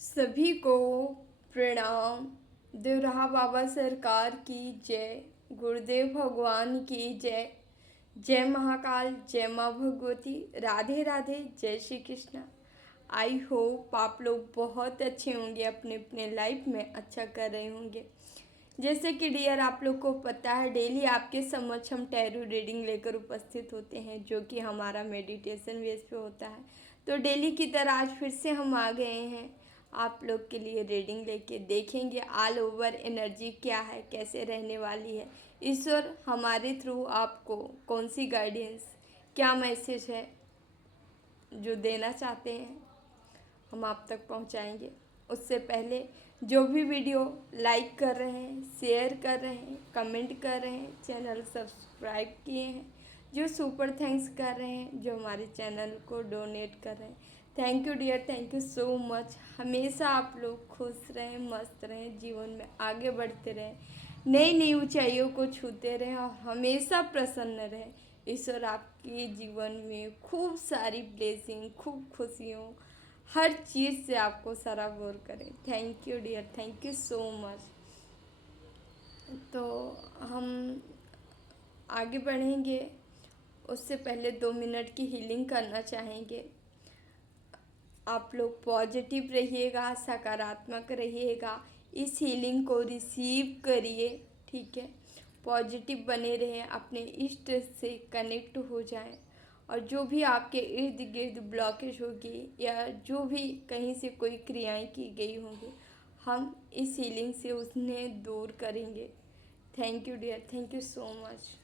सभी को प्रणाम। देवराहा बाबा सरकार की जय। गुरुदेव भगवान की जय। जय महाकाल, जय माँ भगवती, राधे राधे, जय श्री कृष्णा। आई होप आप लोग बहुत अच्छे होंगे, अपने अपने लाइफ में अच्छा कर रहे होंगे। जैसे कि डियर आप लोग को पता है, डेली आपके समक्ष हम टैरो रीडिंग लेकर उपस्थित होते हैं, जो कि हमारा मेडिटेशन बेस पे होता है। तो डेली की तरह आज फिर से हम आ गए हैं आप लोग के लिए रीडिंग लेके। देखेंगे ऑल ओवर एनर्जी क्या है, कैसे रहने वाली है, ईश्वर हमारे थ्रू आपको कौन सी गाइडेंस, क्या मैसेज है जो देना चाहते हैं, हम आप तक पहुंचाएंगे। उससे पहले जो भी वीडियो लाइक कर रहे हैं, शेयर कर रहे हैं, कमेंट कर रहे हैं, चैनल सब्सक्राइब किए हैं, जो सुपर थैंक्स कर रहे हैं, जो हमारे चैनल को डोनेट कर रहे हैं, thank you dear, thank you so much. हमेशा आप लोग खुश रहें, मस्त रहें, जीवन में आगे बढ़ते रहें, नई नई ऊंचाइयों को छूते रहें और हमेशा प्रसन्न रहें। ईश्वर आपके जीवन में खूब सारी ब्लेसिंग, खूब खुशियों, हर चीज़ से आपको सराबोर करें। Thank you dear, thank you so much. तो हम आगे बढ़ेंगे, उससे पहले 2 मिनट की हीलिंग करना चाहेंगे। आप लोग पॉजिटिव रहिएगा, सकारात्मक रहिएगा, इस हीलिंग को रिसीव करिए, ठीक है। पॉजिटिव बने रहें, अपने इष्ट से कनेक्ट हो जाएं, और जो भी आपके इर्द गिर्द ब्लॉकेज होगी या जो भी कहीं से कोई क्रियाएं की गई होंगी, हम इस हीलिंग से उन्हें दूर करेंगे। Thank you dear, thank you so much.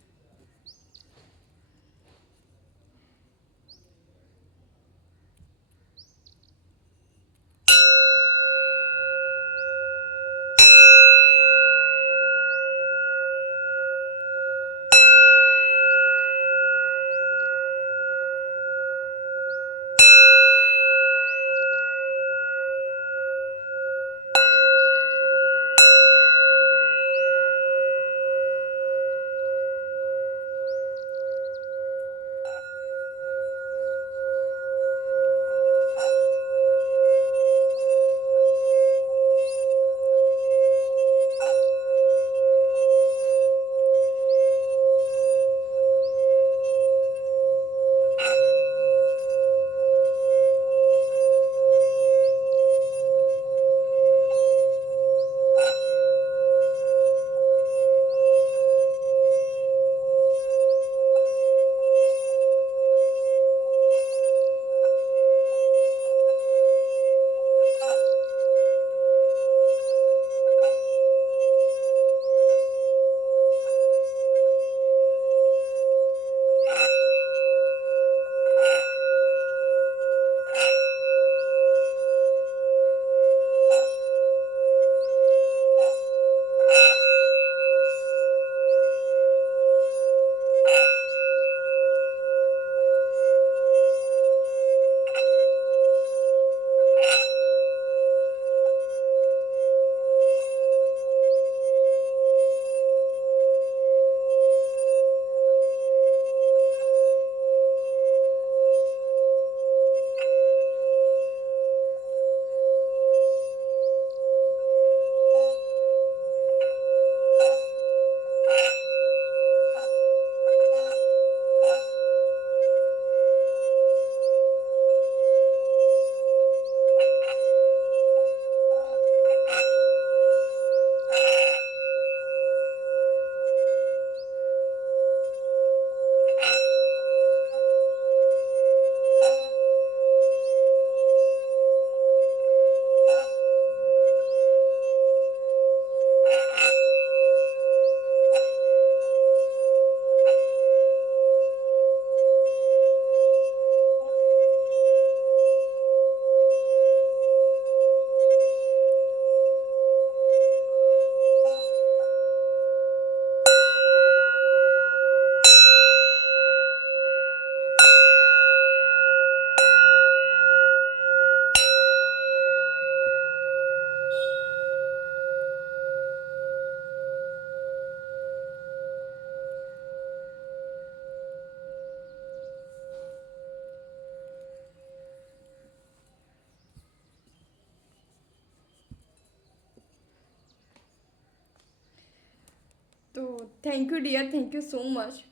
Thank you dear, thank you so much.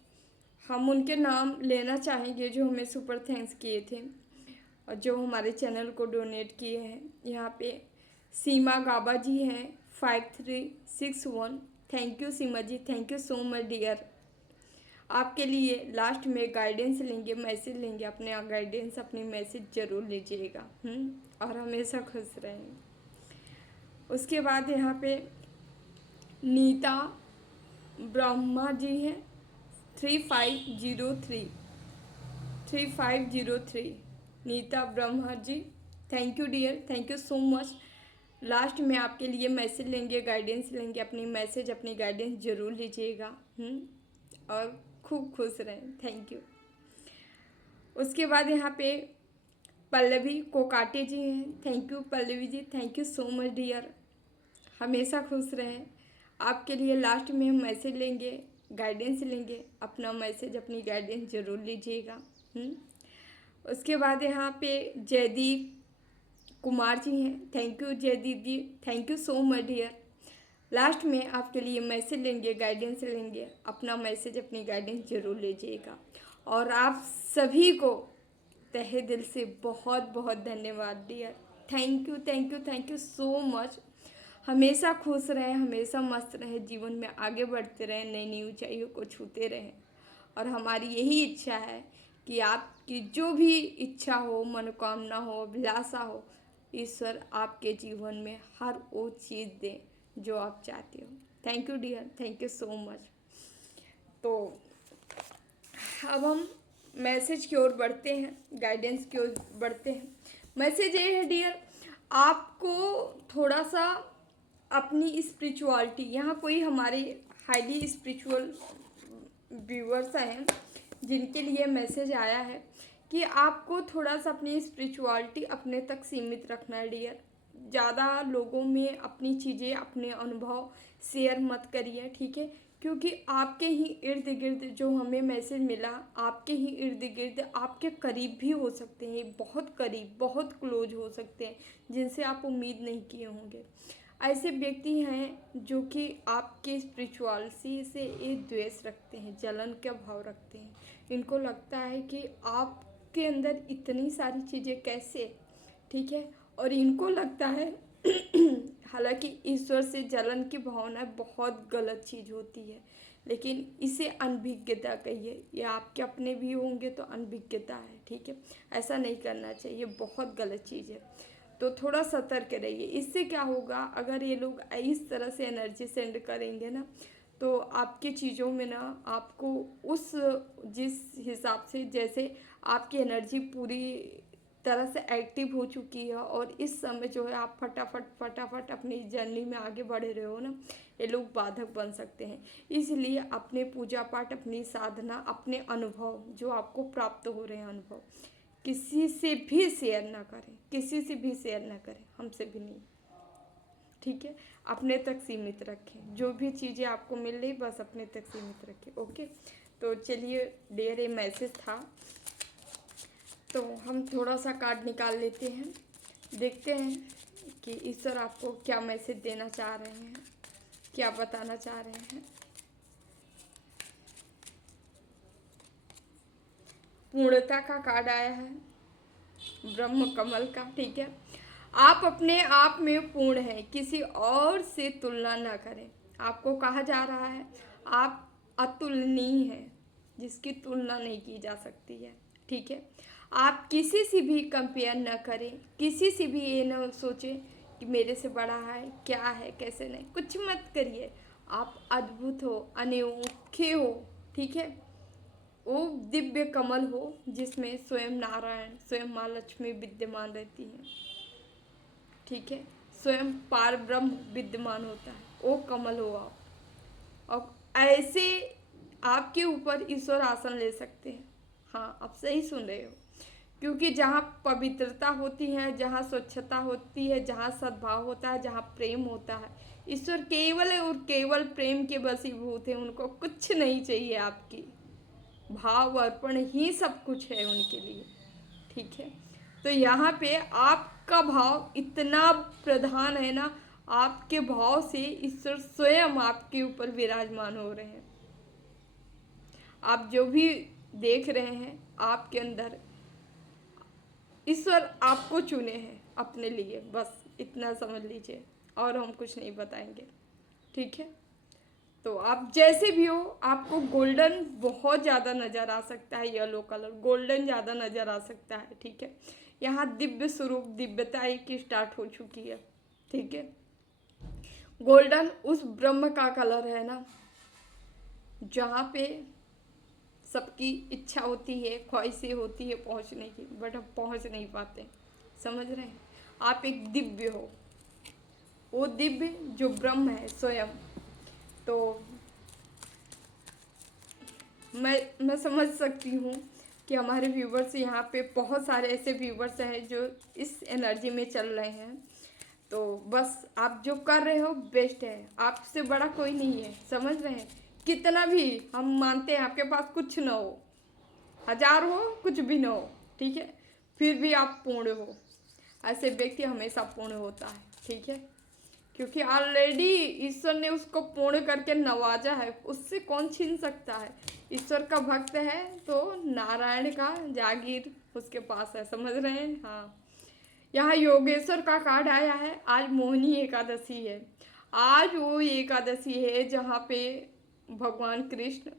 हम उनके नाम लेना चाहेंगे जो हमें सुपर थैंक्स किए थे और जो हमारे चैनल को डोनेट किए हैं। यहाँ पे सीमा गाबा जी हैं 5361। Thank you Seema ji, thank you so much dear. आपके लिए लास्ट में गाइडेंस लेंगे, मैसेज लेंगे, अपने गाइडेंस अपनी मैसेज ज़रूर लीजिएगा और हमेशा खुश रहेंगे। उसके बाद यहाँ पे नीता ब्रह्मा जी हैं 3503 Neeta Brahma ji, thank you dear, thank you so much. Last में आपके लिए मैसेज लेंगे, गाइडेंस लेंगे, अपनी मैसेज अपनी गाइडेंस ज़रूर लीजिएगा और खूब खुश रहें। Thank you. उसके बाद यहाँ पे पल्लवी कोकाटे जी हैं, thank you Pallavi ji, thank you so much dear, हमेशा खुश रहें। आपके लिए लास्ट में हम मैसेज लेंगे, गाइडेंस लेंगे, अपना मैसेज अपनी गाइडेंस ज़रूर लीजिएगा। उसके बाद यहाँ पे जयदीप कुमार जी हैं, thank you Jaydeep ji, thank you so much dear. Last में आपके लिए मैसेज लेंगे, गाइडेंस लेंगे, अपना मैसेज अपनी गाइडेंस ज़रूर लीजिएगा। और आप सभी को तहे दिल से बहुत बहुत धन्यवाद dear, thank you thank you thank you so much. हमेशा खुश रहें, हमेशा मस्त रहें, जीवन में आगे बढ़ते रहें, नई नई ऊंचाइयों को छूते रहें। और हमारी यही इच्छा है कि आपकी जो भी इच्छा हो, मनोकामना हो, अभिलाषा हो, ईश्वर आपके जीवन में हर वो चीज़ दे जो आप चाहते हो। Thank you dear, thank you so much. तो अब हम मैसेज की ओर बढ़ते हैं, गाइडेंस की ओर बढ़ते हैं। मैसेज ये है डियर, आपको थोड़ा सा अपनी स्पिरिचुअलिटी, यहाँ कोई हमारे हाईली स्पिरिचुअल व्यूअर्स हैं जिनके लिए मैसेज आया है कि आपको थोड़ा सा अपनी स्पिरिचुअलिटी अपने तक सीमित रखना है डियर। ज़्यादा लोगों में अपनी चीज़ें, अपने अनुभव शेयर मत करिए, ठीक है? क्योंकि आपके ही इर्द गिर्द जो हमें मैसेज मिला, आपके ही इर्द गिर्द आपके करीब भी हो सकते हैं, बहुत करीब, बहुत क्लोज हो सकते हैं, जिनसे आप उम्मीद नहीं किए होंगे। ऐसे व्यक्ति हैं जो कि आपके स्पिरिचुअलिटी से एक द्वेष रखते हैं, जलन का भाव रखते हैं। इनको लगता है कि आपके अंदर इतनी सारी चीज़ें कैसे, ठीक है? और इनको लगता है हालांकि ईश्वर से जलन की भावना बहुत गलत चीज़ होती है, लेकिन इसे अनभिज्ञता कहिए, ये आपके अपने भी होंगे तो अनभिज्ञता है, ठीक है? ऐसा नहीं करना चाहिए, बहुत गलत चीज़ है। तो थोड़ा सतर्क रहिए। इससे क्या होगा, अगर ये लोग इस तरह से एनर्जी सेंड करेंगे ना, तो आपके चीज़ों में ना आपको उस जिस हिसाब से, जैसे आपकी एनर्जी पूरी तरह से एक्टिव हो चुकी है और इस समय जो है आप फटाफट अपनी जर्नी में आगे बढ़ रहे हो ना, ये लोग बाधक बन सकते हैं। इसलिए अपने पूजा पाठ, अपनी साधना, अपने अनुभव जो आपको प्राप्त हो रहे हैं, अनुभव किसी से भी शेयर ना करें, किसी से भी शेयर ना करें, हमसे भी नहीं, ठीक है? अपने तक सीमित रखें, जो भी चीज़ें आपको मिल रही बस अपने तक सीमित रखें, ओके? तो चलिए डियर, ये मैसेज था, तो हम थोड़ा सा कार्ड निकाल लेते हैं, देखते हैं कि ईश्वर आपको क्या मैसेज देना चाह रहे हैं, क्या बताना चाह रहे हैं। पूर्णता का कार्ड आया है, ब्रह्म कमल का, ठीक है? आप अपने आप में पूर्ण हैं, किसी और से तुलना ना करें। आपको कहा जा रहा है आप अतुलनीय हैं, जिसकी तुलना नहीं की जा सकती है, ठीक है? आप किसी से भी कंपेयर ना करें, किसी से भी ये ना सोचें कि मेरे से बड़ा है, क्या है, कैसे, नहीं, कुछ मत करिए। आप अद्भुत हो, अनोखे हो, ठीक है? वो दिव्य कमल हो जिसमें स्वयं नारायण, स्वयं माँ लक्ष्मी विद्यमान रहती हैं, ठीक है? स्वयं पार ब्रह्म विद्यमान होता है, वो कमल हो आप। और ऐसे आपके ऊपर ईश्वर आसन ले सकते हैं। हाँ, आप सही सुन रहे हो, क्योंकि जहाँ पवित्रता होती है, जहाँ स्वच्छता होती है, जहाँ सद्भाव होता है, जहाँ प्रेम होता है, ईश्वर केवल और केवल प्रेम के वशीभूत हैं। उनको कुछ नहीं चाहिए आपकी, भाव अर्पण ही सब कुछ है उनके लिए, ठीक है? तो यहाँ पे आपका भाव इतना प्रधान है ना, आपके भाव से ईश्वर स्वयं आपके ऊपर विराजमान हो रहे हैं, आप जो भी देख रहे हैं, आपके अंदर ईश्वर आपको चुने हैं अपने लिए, बस इतना समझ लीजिए, और हम कुछ नहीं बताएंगे। ठीक है, तो आप जैसे भी हो, आपको गोल्डन बहुत ज़्यादा नज़र आ सकता है, येलो कलर गोल्डन ज़्यादा नज़र आ सकता है। ठीक है, यहाँ दिव्य स्वरूप दिव्यता की स्टार्ट हो चुकी है। ठीक है, गोल्डन उस ब्रह्म का कलर है ना, जहाँ पे सबकी इच्छा होती है, ख्वाहिशें होती है पहुँचने की, बट हम पहुँच नहीं पाते। समझ रहे हैं, आप एक दिव्य हो, वो दिव्य जो ब्रह्म है स्वयं। तो मैं समझ सकती हूँ कि हमारे व्यूवर्स यहाँ पे बहुत सारे ऐसे व्यूवर्स हैं जो इस एनर्जी में चल रहे हैं। तो बस आप जो कर रहे हो बेस्ट है, आपसे बड़ा कोई नहीं है। समझ रहे हैं, कितना भी हम मानते हैं आपके पास कुछ ना हो, हजार हो, कुछ भी ना हो, ठीक है, फिर भी आप पूर्ण हो। ऐसे व्यक्ति हमेशा पूर्ण होता है। ठीक है, क्योंकि ऑलरेडी ईश्वर ने उसको पूर्ण करके नवाजा है, उससे कौन छीन सकता है। ईश्वर का भक्त है तो नारायण का जागीर उसके पास है। समझ रहे हैं। हाँ, यहाँ योगेश्वर का कार्ड आया है। आज मोहिनी एकादशी है। आज वो एकादशी है जहाँ पे भगवान कृष्ण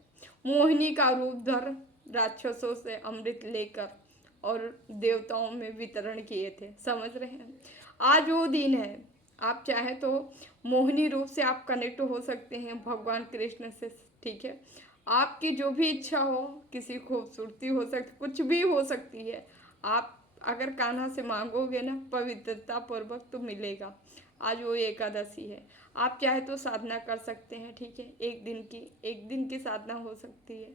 मोहिनी का रूप धर राक्षसों से अमृत लेकर और देवताओं में वितरण किए थे। समझ रहे हैं, आज वो दिन है। आप चाहे तो मोहिनी रूप से आप कनेक्ट हो सकते हैं भगवान कृष्ण से। ठीक है, आपकी जो भी इच्छा हो, किसी खूबसूरती हो सकती, कुछ भी हो सकती है। आप अगर कान्हा से मांगोगे ना पवित्रता पूर्वक तो मिलेगा। आज वो एकादशी है, आप चाहे तो साधना कर सकते हैं। ठीक है, एक दिन की साधना हो सकती है।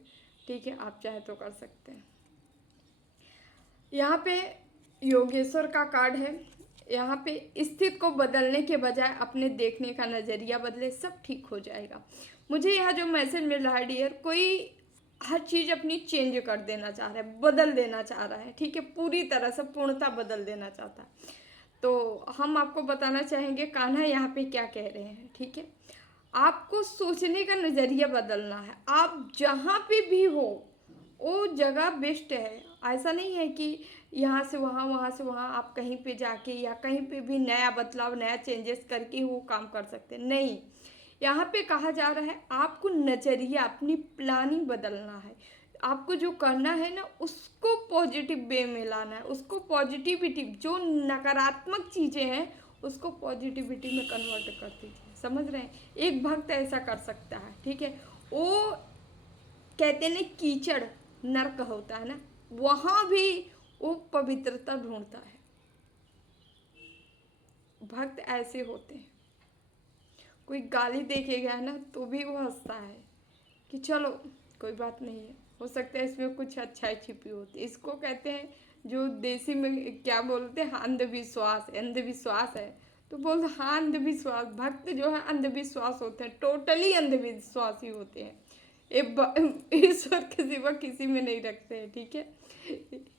ठीक है, आप चाहे तो कर सकते हैं। यहाँ पे योगेश्वर का कार्ड है। यहाँ पे स्थिति को बदलने के बजाय अपने देखने का नज़रिया बदले, सब ठीक हो जाएगा। मुझे यहाँ जो मैसेज मिल रहा है डियर, कोई हर चीज़ अपनी चेंज कर देना चाह रहा है, बदल देना चाह रहा है। ठीक है, पूरी तरह से पूर्णता बदल देना चाहता है। तो हम आपको बताना चाहेंगे कान्हा यहाँ पे क्या कह रहे हैं। ठीक है, आपको सोचने का नज़रिया बदलना है। आप जहाँ पे भी हो वो जगह बेस्ट है। ऐसा नहीं है कि यहाँ से वहाँ, वहाँ से वहाँ, आप कहीं पे जाके या कहीं पे भी नया बदलाव, नया चेंजेस करके वो काम कर सकते हैं। नहीं, यहाँ पे कहा जा रहा है आपको नज़रिया, अपनी प्लानिंग बदलना है। आपको जो करना है ना उसको पॉजिटिव वे में लाना है, उसको पॉजिटिविटी, जो नकारात्मक चीज़ें हैं उसको पॉजिटिविटी में कन्वर्ट कर दीजिए। समझ रहे हैं, एक भक्त ऐसा कर सकता है। ठीक है, वो कहते हैं कीचड़ नर्क होता है ना, वहाँ भी वो पवित्रता ढूंढता है। भक्त ऐसे होते हैं, कोई गाली देखेगा ना तो भी वो हंसता है कि चलो कोई बात नहीं है, हो सकता है इसमें कुछ अच्छाई छिपी होती है। इसको कहते हैं, जो देसी में क्या बोलते हैं, अंधविश्वास। अंधविश्वास है तो बोलते हाँ अंधविश्वास। भक्त जो है अंधविश्वास होते हैं, टोटली अंधविश्वासी होते हैं। ईश्वर के सिवा किसी में नहीं रखते हैं। ठीक है,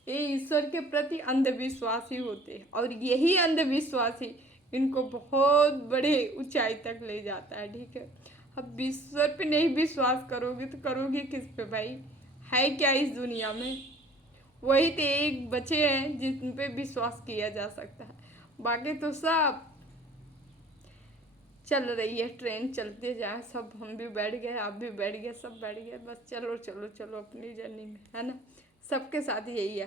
ये ईश्वर के प्रति अंधविश्वासी होते हैं, और यही अंधविश्वासी इनको बहुत बड़े ऊंचाई तक ले जाता है। ठीक है, अब ईश्वर पे नहीं विश्वास करोगे तो करोगे किस पे भाई? है क्या इस दुनिया में? वही तो एक बचे हैं जिन पे विश्वास किया जा सकता है, बाकी तो सब चल रही है ट्रेन, चलते जाए सब। हम भी बैठ गए, आप भी बैठ गए, सब बैठ गए, बस चलो चलो चलो अपनी जर्नी में, है ना। सबके साथ यही है।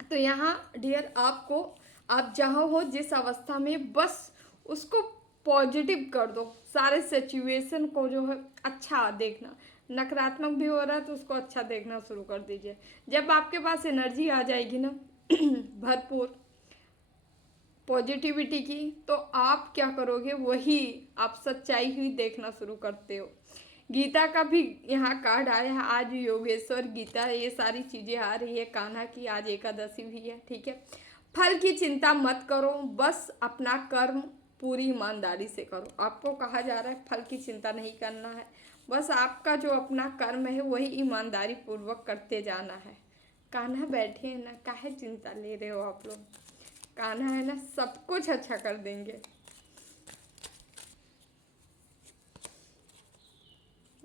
तो यहाँ डियर आपको, आप जहाँ हो जिस अवस्था में, बस उसको पॉजिटिव कर दो। सारे सिचुएशन को जो है अच्छा देखना, नकारात्मक भी हो रहा है तो उसको अच्छा देखना शुरू कर दीजिए। जब आपके पास एनर्जी आ जाएगी ना भरपूर पॉजिटिविटी की, तो आप क्या करोगे, वही आप सच्चाई ही देखना शुरू करते हो। गीता का भी यहाँ कार्ड आया है। आज योगेश्वर, गीता, ये सारी चीज़ें आ रही है। कान्हा की आज एकादशी भी है। ठीक है, फल की चिंता मत करो, बस अपना कर्म पूरी ईमानदारी से करो। आपको कहा जा रहा है फल की चिंता नहीं करना है, बस आपका जो अपना कर्म है वही ईमानदारी पूर्वक करते जाना है। कान्हा बैठे हैं ना, काहे चिंता ले रहे हो आप लोग? कान्हा है ना, सब कुछ अच्छा कर देंगे।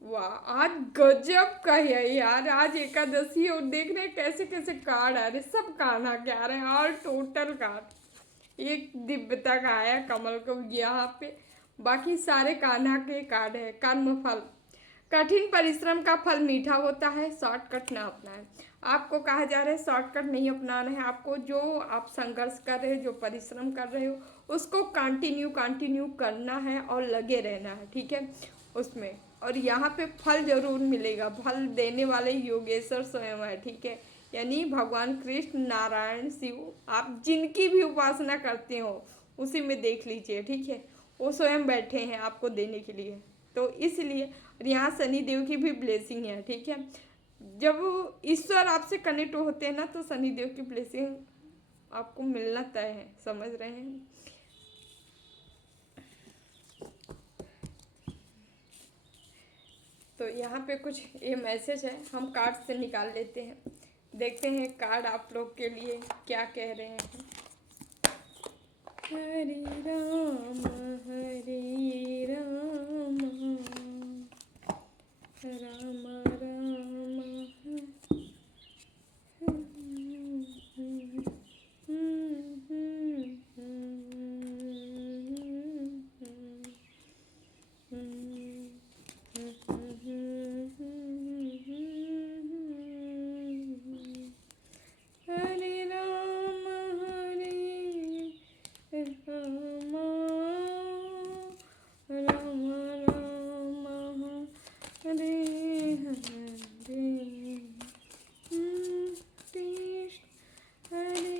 वाह, आज गजब का है यार। आज एकादशी है और देख रहे हैं कैसे कैसे कार्ड आ रहे, सब कान्हा के आ रहे हैं और टोटल कार्ड एक दिव्यता का आया कमल को यहाँ पे। बाकी सारे कान्हा के कार्ड है। कर्म फल, कठिन परिश्रम का फल मीठा होता है, शॉर्टकट ना अपनाएं। आपको कहा जा रहा है शॉर्टकट नहीं अपनाना है, आपको जो आप संघर्ष कर रहे हो, जो परिश्रम कर रहे हो, उसको कंटिन्यू कंटिन्यू करना है और लगे रहना है, ठीक है उसमें। और यहाँ पे फल जरूर मिलेगा, फल देने वाले योगेश्वर स्वयं है, ठीक है। यानी भगवान कृष्ण, नारायण, शिव, आप जिनकी भी उपासना करते हो उसी में देख लीजिए, ठीक है। वो स्वयं बैठे हैं आपको देने के लिए। तो इसलिए, और यहाँ शनि देव की भी ब्लेसिंग है, ठीक है। जब ईश्वर आपसे कनेक्ट होते हैं ना, तो शनि देव की ब्लेसिंग आपको मिलना तय है, समझ रहे हैं। तो यहाँ पे कुछ ये मैसेज है, हम कार्ड से निकाल लेते हैं, देखते हैं कार्ड आप लोग के लिए क्या कह रहे हैं। Hare Ram Ram Hare Ram Ram Ram Hare Hare, Krishna Hare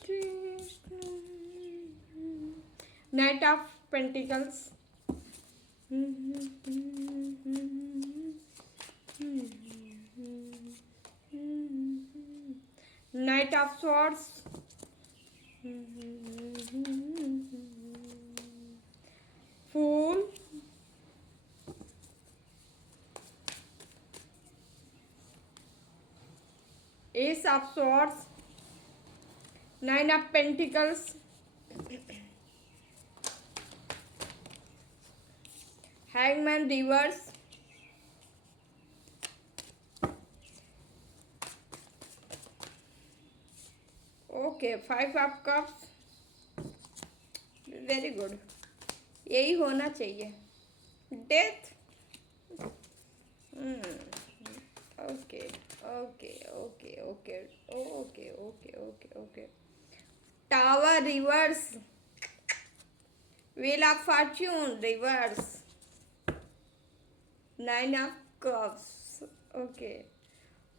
Krishna. Knight of pentacles, knight of swords, fool, ace of swords, nine of pentacles, hangman reverse, okay, five of cups, very good, यही होना चाहिए। Death, okay okay okay okay okay okay okay okay, tower reverse, wheel of fortune reverse, nine of cups, okay.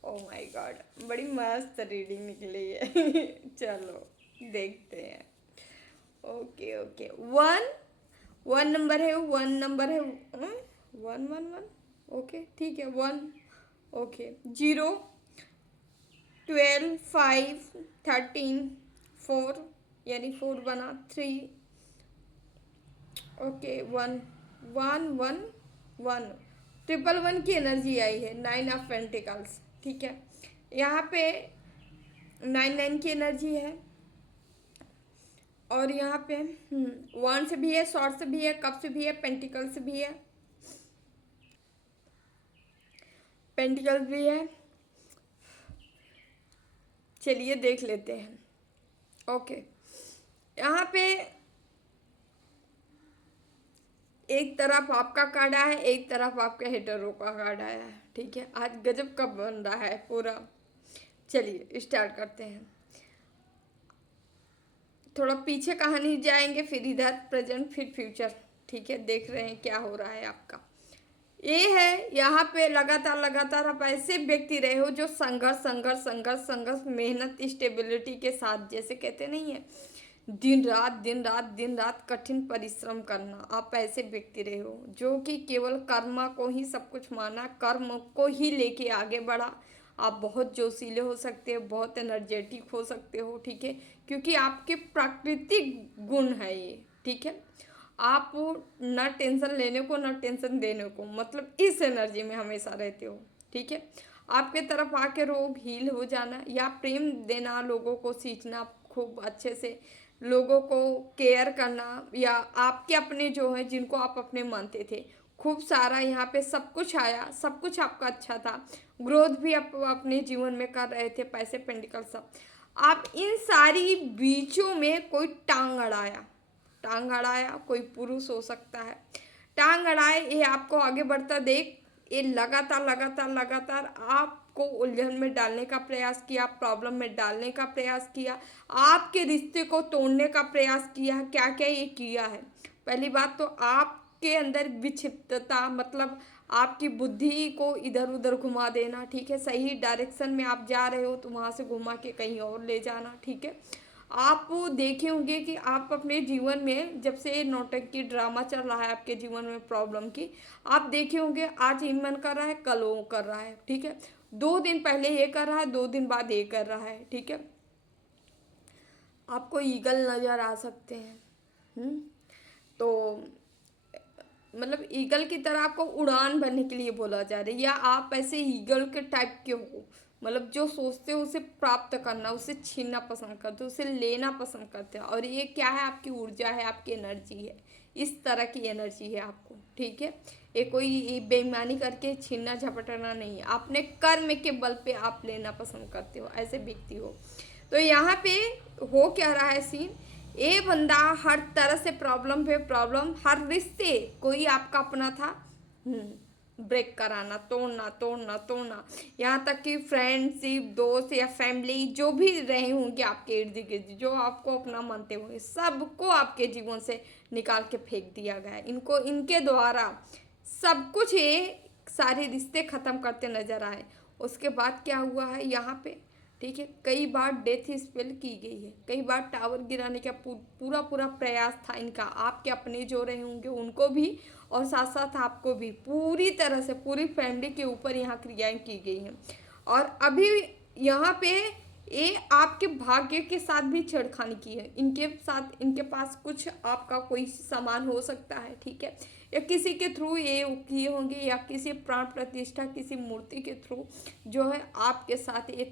Oh my god, बड़ी मस्त reading निकली है। चलो देखते हैं। Okay okay, one, one number है, वन नंबर है, वन वन वन, ओके ठीक है, वन, ओके, 0, 12, 5, 13, 4, यानी 4 बना, 3, ओके, 1, 1 1 1, ट्रिपल 1 की एनर्जी आई है, 9 ऑफ पेंटिकल्स, ठीक है। यहाँ पे 9 की एनर्जी है, और यहाँ पे वन से भी है, शॉर्ट से भी है, कप से भी है, पेंटिकल से भी है, पेंटिकल भी है। चलिए देख लेते हैं। ओके, यहाँ पे एक तरफ आपका कार्ड आया है, एक तरफ आपके हेटरों का कार्ड आया है, ठीक है। आज गजब का बन रहा है पूरा। चलिए स्टार्ट करते हैं। थोड़ा पीछे कहानी जाएंगे, फिर इधर प्रेजेंट, फिर फ्यूचर, ठीक है। देख रहे हैं क्या हो रहा है आपका। ये है, यहाँ पे लगातार लगातार आप ऐसे व्यक्ति रहे हो जो संघर्ष संघर्ष संघर्ष संघर्ष, मेहनत, स्टेबिलिटी के साथ, जैसे कहते नहीं है, दिन रात दिन रात दिन रात कठिन परिश्रम करना, आप ऐसे व्यक्ति रहे हो जो कि केवल कर्म को ही सब कुछ माना, कर्म को ही लेके आगे बढ़ा। आप बहुत जोशीले हो सकते हो, बहुत एनर्जेटिक हो सकते हो, ठीक है, क्योंकि आपके प्राकृतिक गुण है ये, ठीक है। आप ना टेंशन लेने को ना टेंशन देने को, मतलब इस एनर्जी में हमेशा रहते हो, ठीक है। आपके तरफ आके रोग हील हो जाना, या प्रेम देना, लोगों को सींचना खूब अच्छे से, लोगों को केयर करना, या आपके अपने जो हैं जिनको आप अपने मानते थे खूब सारा यहाँ पे सब कुछ आया, सब कुछ आपका अच्छा था, ग्रोथ भी आप अपने जीवन में कर रहे थे, पैसे पेंडिकल सब। आप इन सारी बीचों में कोई टांग अड़ाया, टांग अड़ाया, कोई पुरुष हो सकता है, टांग अड़ाए, ये आपको आगे बढ़ता देख, ये लगातार लगातार लगातार आपको उलझन में डालने का प्रयास किया, प्रॉब्लम में डालने का प्रयास किया, आपके रिश्ते को तोड़ने का प्रयास किया। क्या क्या ये किया है? पहली बात तो आपके अंदर विक्षिप्तता, मतलब आपकी बुद्धि को इधर उधर घुमा देना, ठीक है, सही डायरेक्शन में आप जा रहे हो तो वहाँ से घुमा के कहीं और ले जाना, ठीक है। आप देखे होंगे कि आप अपने जीवन में जब से नौटंकी ड्रामा चल रहा है आपके जीवन में प्रॉब्लम की, आप देखे होंगे आज ये मन कर रहा है, कल वो कर रहा है, ठीक है, 2 दिन पहले ये कर रहा है, 2 दिन बाद ये कर रहा है, ठीक है। आपको ईगल नज़र आ सकते हैं। तो मतलब ईगल की तरह आपको उड़ान भरने के लिए बोला जा रहा है, या आप ऐसे ईगल के टाइप के हो, मतलब जो सोचते हो उसे प्राप्त करना, उसे छीनना पसंद करते हो, उसे लेना पसंद करते हो। और ये क्या है? आपकी ऊर्जा है, आपकी एनर्जी है, इस तरह की एनर्जी है आपको, ठीक है। ये कोई बेईमानी करके छीनना झपटना नहीं है, अपने कर्म के बल पे आप लेना पसंद करते हो, ऐसे व्यक्ति हो। तो यहाँ पे हो क्या रहा है सीन, ये बंदा हर तरह से प्रॉब्लम पे प्रॉब्लम, हर रिश्ते कोई आपका अपना था, ब्रेक कराना, तोड़ना तोड़ना तोड़ना, यहाँ तक कि फ्रेंडशिप, दोस्त या फैमिली जो भी रहे होंगे आपके इर्द गिर्द, जो आपको अपना मानते होंगे, सबको आपके जीवन से निकाल के फेंक दिया गया है। इनको, इनके द्वारा सब कुछ ये सारे रिश्ते ख़त्म करते नजर आए। उसके बाद क्या हुआ है यहाँ पे, ठीक है, कई बार डेथ स्पेल की गई है, कई बार टावर गिराने का पूरा पूरा प्रयास था इनका, आपके अपने जो रहे होंगे उनको भी, और साथ साथ आपको भी, पूरी तरह से पूरी फैमिली के ऊपर यहाँ क्रियाएं की गई हैं। और अभी यहाँ पे ये आपके भाग्य के साथ भी छेड़खानी की है, इनके साथ, इनके पास कुछ आपका कोई सामान हो सकता है, ठीक है, या किसी के थ्रू ये किए होंगे, या किसी प्राण प्रतिष्ठा, किसी मूर्ति के थ्रू जो है आपके साथ ये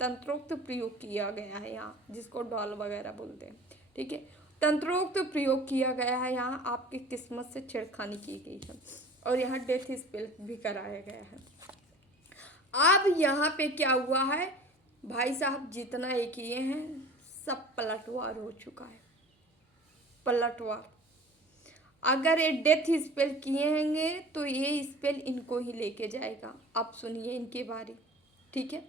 तंत्रोक्त प्रयोग किया गया है यहाँ, जिसको डॉल वगैरह बोलते हैं, ठीक है, तंत्रोक्त प्रयोग किया गया है यहाँ, आपकी किस्मत से छेड़खानी की गई है, और यहाँ डेथ स्पेल भी कराया गया है। अब यहाँ पे क्या हुआ है भाई साहब, जितना ये किए हैं सब पलटवार हो चुका है, पलटवार। अगर ये डेथ स्पेल किए होंगे तो ये स्पेल इनको ही लेके जाएगा। आप सुनिए इनके बारे, ठीक है।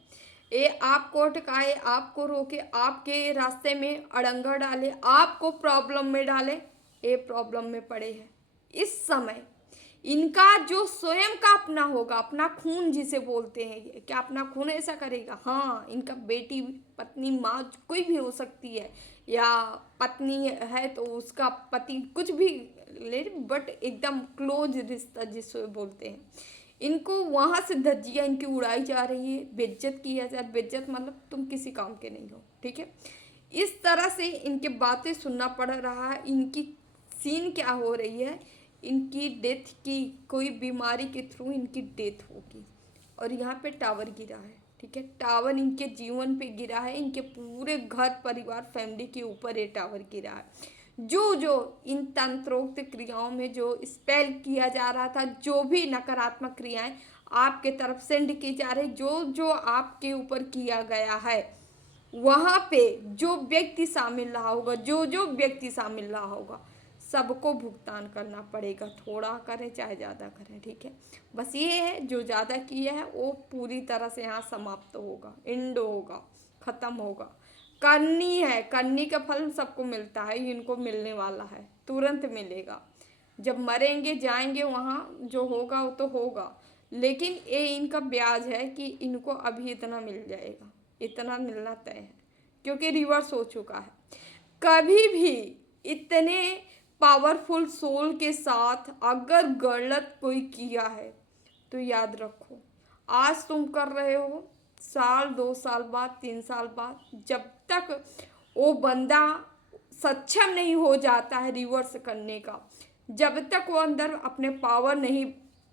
ये आपको अटकाए, आपको रोके, आपके रास्ते में अड़ंगा डाले, आपको प्रॉब्लम में डाले, ये प्रॉब्लम में पड़े हैं इस समय। इनका जो स्वयं का अपना होगा, अपना खून जिसे बोलते हैं, क्या अपना खून ऐसा करेगा? हाँ, इनका बेटी, पत्नी, माँ कोई भी हो सकती है, या पत्नी है तो उसका पति, कुछ भी ले, बट एकदम क्लोज रिश्ता जिसे बोलते हैं। इनको वहाँ से धज्जियाँ इनकी उड़ाई जा रही है, बेइज्जत किया जा, बेइज्जत मतलब तुम किसी काम के नहीं हो, ठीक है। इस तरह से इनके बातें सुनना पड़ रहा है। इनकी सीन क्या हो रही है, इनकी डेथ की, कोई बीमारी के थ्रू इनकी डेथ होगी, और यहाँ पे टावर गिरा है, ठीक है, टावर इनके जीवन पे गिरा है, इनके पूरे घर परिवार फैमिली के ऊपर ये टावर गिरा है। जो जो इन तंत्रोक्त क्रियाओं में जो स्पेल किया जा रहा था, जो भी नकारात्मक क्रियाएं आपके तरफ सेंड की जा रही, जो जो आपके ऊपर किया गया है, वहाँ पे जो व्यक्ति शामिल रहा होगा, जो जो व्यक्ति शामिल रहा होगा, सबको भुगतान करना पड़ेगा, थोड़ा करें चाहे ज़्यादा करें, ठीक है। बस ये है, जो ज़्यादा किया है वो पूरी तरह से यहाँ समाप्त होगा, एंड होगा, ख़त्म होगा। करनी है, करनी का फल सबको मिलता है, इनको मिलने वाला है, तुरंत मिलेगा। जब मरेंगे जाएंगे वहाँ, जो होगा वो तो होगा, लेकिन ये इनका ब्याज है कि इनको अभी इतना मिल जाएगा, इतना मिलना तय है, क्योंकि रिवर्स हो चुका है। कभी भी इतने पावरफुल सोल के साथ अगर गलत कोई किया है तो याद रखो, आज तुम कर रहे हो, साल 2 साल बाद, 3 साल बाद, जब तक वो बंदा सक्षम नहीं हो जाता है रिवर्स करने का, जब तक वो अंदर अपने पावर नहीं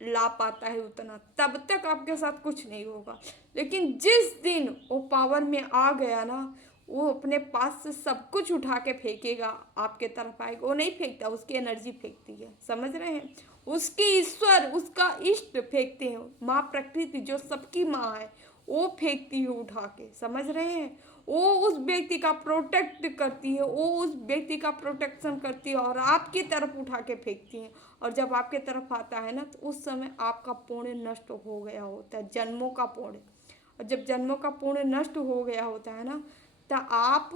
ला पाता है उतना, तब तक आपके साथ कुछ नहीं होगा। लेकिन जिस दिन वो पावर में आ गया ना, वो अपने पास से सब कुछ उठा के फेंकेगा, आपके तरफ आएगा। वो नहीं फेंकता, उसकी एनर्जी फेंकती है, समझ रहे हैं। उसके ईश्वर, उसका इष्ट फेंकते हैं, माँ प्रकृति जो सबकी माँ है वो फेंकती है उठा के, समझ रहे हैं। वो उस व्यक्ति का प्रोटेक्ट करती है, वो उस व्यक्ति का प्रोटेक्शन करती है और आपकी तरफ उठा के फेंकती है। और जब आपके तरफ आता है ना, तो उस समय आपका पुण्य नष्ट हो गया होता है, जन्मों का पुण्य। और जब जन्मों का पुण्य नष्ट हो गया होता है ना, तो आप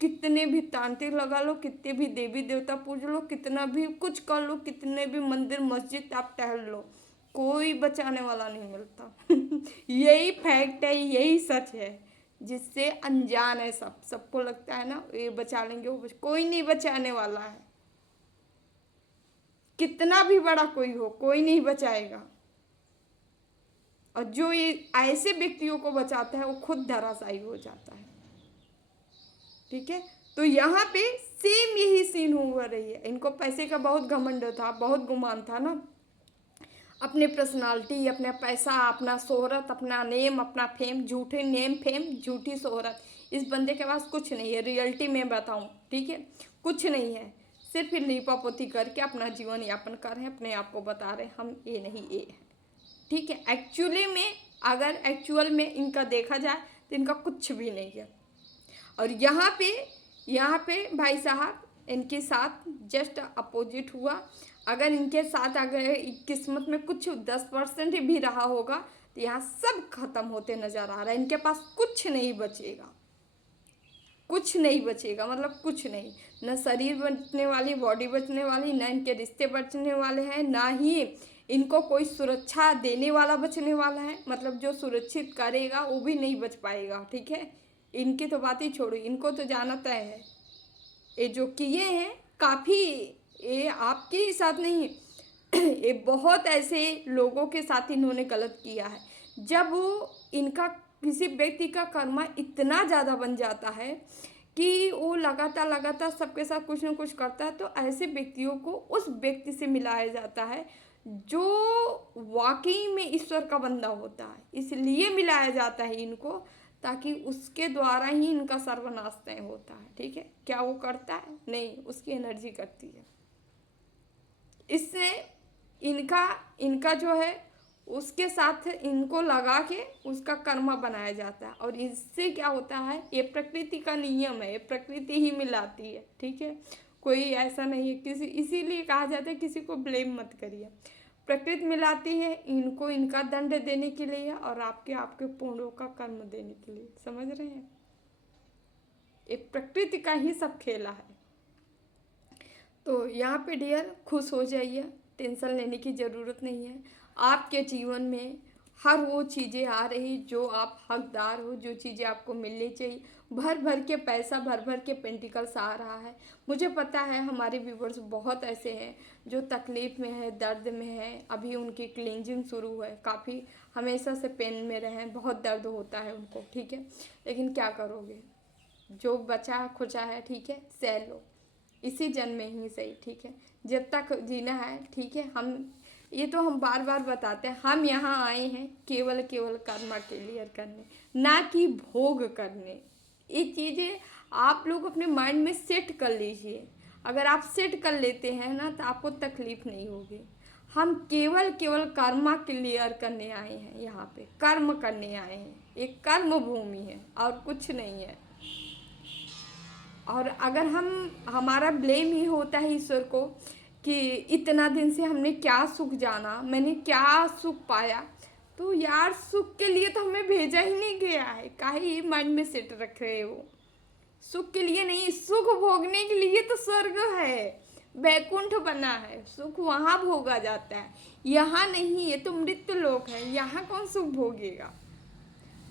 कितने भी तांत्रिक लगा लो, कितने भी देवी देवता पूज लो, कितना भी कुछ कर लो, कितने भी मंदिर मस्जिद आप टहल लो, कोई बचाने वाला नहीं मिलता। यही फैक्ट है, यही सच है, जिससे अनजान है सब, सबको लगता है ना ये बचा लेंगे, वो कोई नहीं बचाने वाला है। कितना भी बड़ा कोई हो, कोई नहीं बचाएगा। और जो ये ऐसे व्यक्तियों को बचाता है वो खुद धराशायी हो जाता है, ठीक है। तो यहाँ पे सेम यही सीन हो रही है। इनको पैसे का बहुत घमंड था, बहुत गुमान था ना, अपने पर्सनालिटी, अपना पैसा, अपना शोहरत, अपना नेम, अपना फेम, झूठे नेम फेम, झूठी शोहरत। इस बंदे के पास कुछ नहीं है, रियलिटी में बताऊं, ठीक है, कुछ नहीं है। सिर्फ लीपापोती करके अपना जीवन यापन कर रहे हैं, अपने आप को बता रहे हैं हम ये नहीं ये है, ठीक है। एक्चुअली में अगर एक्चुअल में इनका देखा जाए तो इनका कुछ भी नहीं है। और यहाँ पे भाई साहब इनके साथ जस्ट अपोजिट हुआ। अगर इनके साथ अगर किस्मत में कुछ 10% भी रहा होगा तो यहाँ सब खत्म होते नजर आ रहा है। इनके पास कुछ नहीं बचेगा, कुछ नहीं बचेगा, मतलब कुछ नहीं। न शरीर बचने वाली, बॉडी बचने वाली, न इनके रिश्ते बचने वाले हैं, ना ही इनको कोई सुरक्षा देने वाला बचने वाला है। मतलब जो सुरक्षित करेगा वो भी नहीं बच पाएगा, ठीक है। इनकी तो बात ही छोड़ो, इनको तो जाना तय है। ये जो किए हैं काफ़ी, ये आपके ही साथ नहीं, ये बहुत ऐसे लोगों के साथ इन्होंने गलत किया है। जब वो इनका किसी व्यक्ति का कर्मा इतना ज़्यादा बन जाता है कि वो लगातार लगातार सबके साथ कुछ ना कुछ करता है, तो ऐसे व्यक्तियों को उस व्यक्ति से मिलाया जाता है जो वाकई में ईश्वर का बंदा होता है। इसलिए मिलाया जाता है इनको, ताकि उसके द्वारा ही इनका सर्वनाश तय होता है, ठीक है। क्या वो करता है? नहीं, उसकी एनर्जी करती है। इससे इनका इनका जो है उसके साथ इनको लगा के उसका कर्मा बनाया जाता है। और इससे क्या होता है, ये प्रकृति का नियम है, ये प्रकृति ही मिलाती है, ठीक है। कोई ऐसा नहीं है किसी, इसीलिए कहा जाता है किसी को ब्लेम मत करिए। प्रकृति मिलाती है इनको, इनका दंड देने के लिए और आपके आपके पुण्यों का कर्म देने के लिए, समझ रहे हैं। ये प्रकृति का ही सब खेला है। तो यहाँ पे डियर खुश हो जाइए, टेंशन लेने की ज़रूरत नहीं है। आपके जीवन में हर वो चीज़ें आ रही जो आप हकदार हो, जो चीज़ें आपको मिलनी चाहिए। भर भर के पैसा, भर भर के पेंटिकल्स आ रहा है। मुझे पता है हमारे व्यूवर्स बहुत ऐसे हैं जो तकलीफ़ में है, दर्द में है, अभी उनकी क्लींजिंग शुरू है, काफ़ी हमेशा से पेन में रहे हैं, बहुत दर्द होता है उनको, ठीक है। लेकिन क्या करोगे, जो बचा खुचा है, ठीक है, सह लो, इसी जन्म में ही सही, ठीक है। जब तक जीना है, ठीक है। ये तो हम बार बार बताते हैं, हम यहाँ आए हैं केवल केवल कर्मा क्लियर करने, ना कि भोग करने। ये चीज़ें आप लोग अपने माइंड में सेट कर लीजिए। अगर आप सेट कर लेते हैं ना तो आपको तकलीफ नहीं होगी। हम केवल केवल कर्मा क्लियर करने आए हैं, यहाँ पे कर्म करने आए हैं। एक कर्म भूमि है और कुछ नहीं है। और अगर हमारा ब्लेम ही होता है ईश्वर को कि इतना दिन से हमने क्या सुख जाना, मैंने क्या सुख पाया, तो यार सुख के लिए तो हमें भेजा ही नहीं गया है, काहे ये माइंड में सेट रख रहे हो। सुख के लिए नहीं, सुख भोगने के लिए तो स्वर्ग है, वैकुंठ बना है, सुख वहाँ भोगा जाता है, यहाँ नहीं। ये तो मृत्यु लोक है, यहाँ कौन सुख भोगेगा।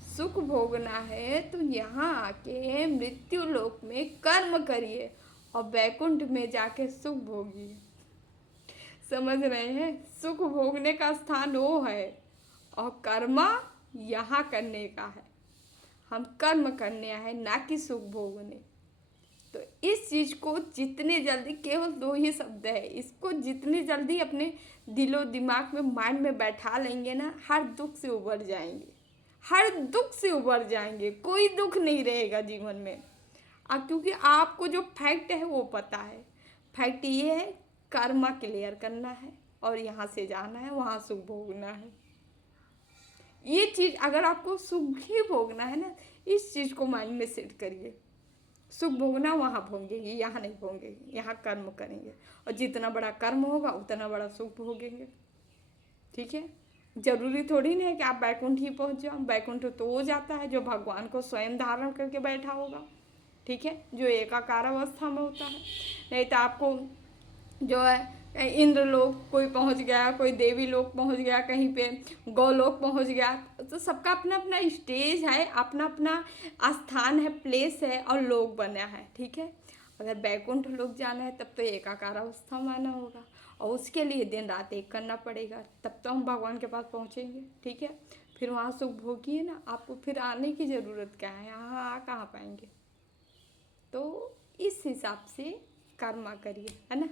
सुख भोगना है तो यहाँ आके मृत्यु लोक में कर्म करिए और वैकुंठ में जाके सुख भोगिए, समझ रहे हैं। सुख भोगने का स्थान वो है और कर्मा यहाँ करने का है। हम कर्म करने आए, ना कि सुख भोगने। तो इस चीज़ को जितने जल्दी, केवल 2 ही शब्द है, इसको जितनी जल्दी अपने दिलो दिमाग में, माइंड में बैठा लेंगे ना, हर दुख से उबर जाएंगे, हर दुख से उबर जाएंगे। कोई दुख नहीं रहेगा जीवन में, क्योंकि आपको जो फैक्ट है वो पता है। फैक्ट ये है, कर्मा क्लियर करना है और यहाँ से जाना है, वहाँ सुख भोगना है। ये चीज़ अगर आपको सुख ही भोगना है ना, इस चीज़ को माइंड में सेट करिए। सुख भोगना वहाँ भोगेंगे, यहाँ नहीं भोगेंगे, यहाँ कर्म करेंगे और जितना बड़ा कर्म होगा उतना बड़ा सुख भोगेंगे। ठीक है, जरूरी थोड़ी नहीं है कि आप बैकुंठ ही पहुँच जाओ। बैकुंठ तो हो जाता है जो भगवान को स्वयं धारण करके बैठा होगा। ठीक है, जो एकाकार अवस्था में होता है। नहीं तो आपको जो है इंद्र लोक कोई पहुंच गया, कोई देवी लोक पहुंच गया, कहीं पे गौलोक पहुंच गया, तो सबका अपना अपना स्टेज है, अपना अपना स्थान है, प्लेस है और लोक बना है। ठीक है, अगर बैकुंठ लोक जाना है तब तो एकाकार अवस्था माना होगा और उसके लिए दिन रात एक करना पड़ेगा, तब तो हम भगवान के पास पहुँचेंगे। ठीक है, फिर वहाँ सुख भोगिए ना, आपको फिर आने की ज़रूरत क्या है, यहाँ आ कहाँ पाएंगे। तो इस हिसाब से कर्मा करिए, है ना।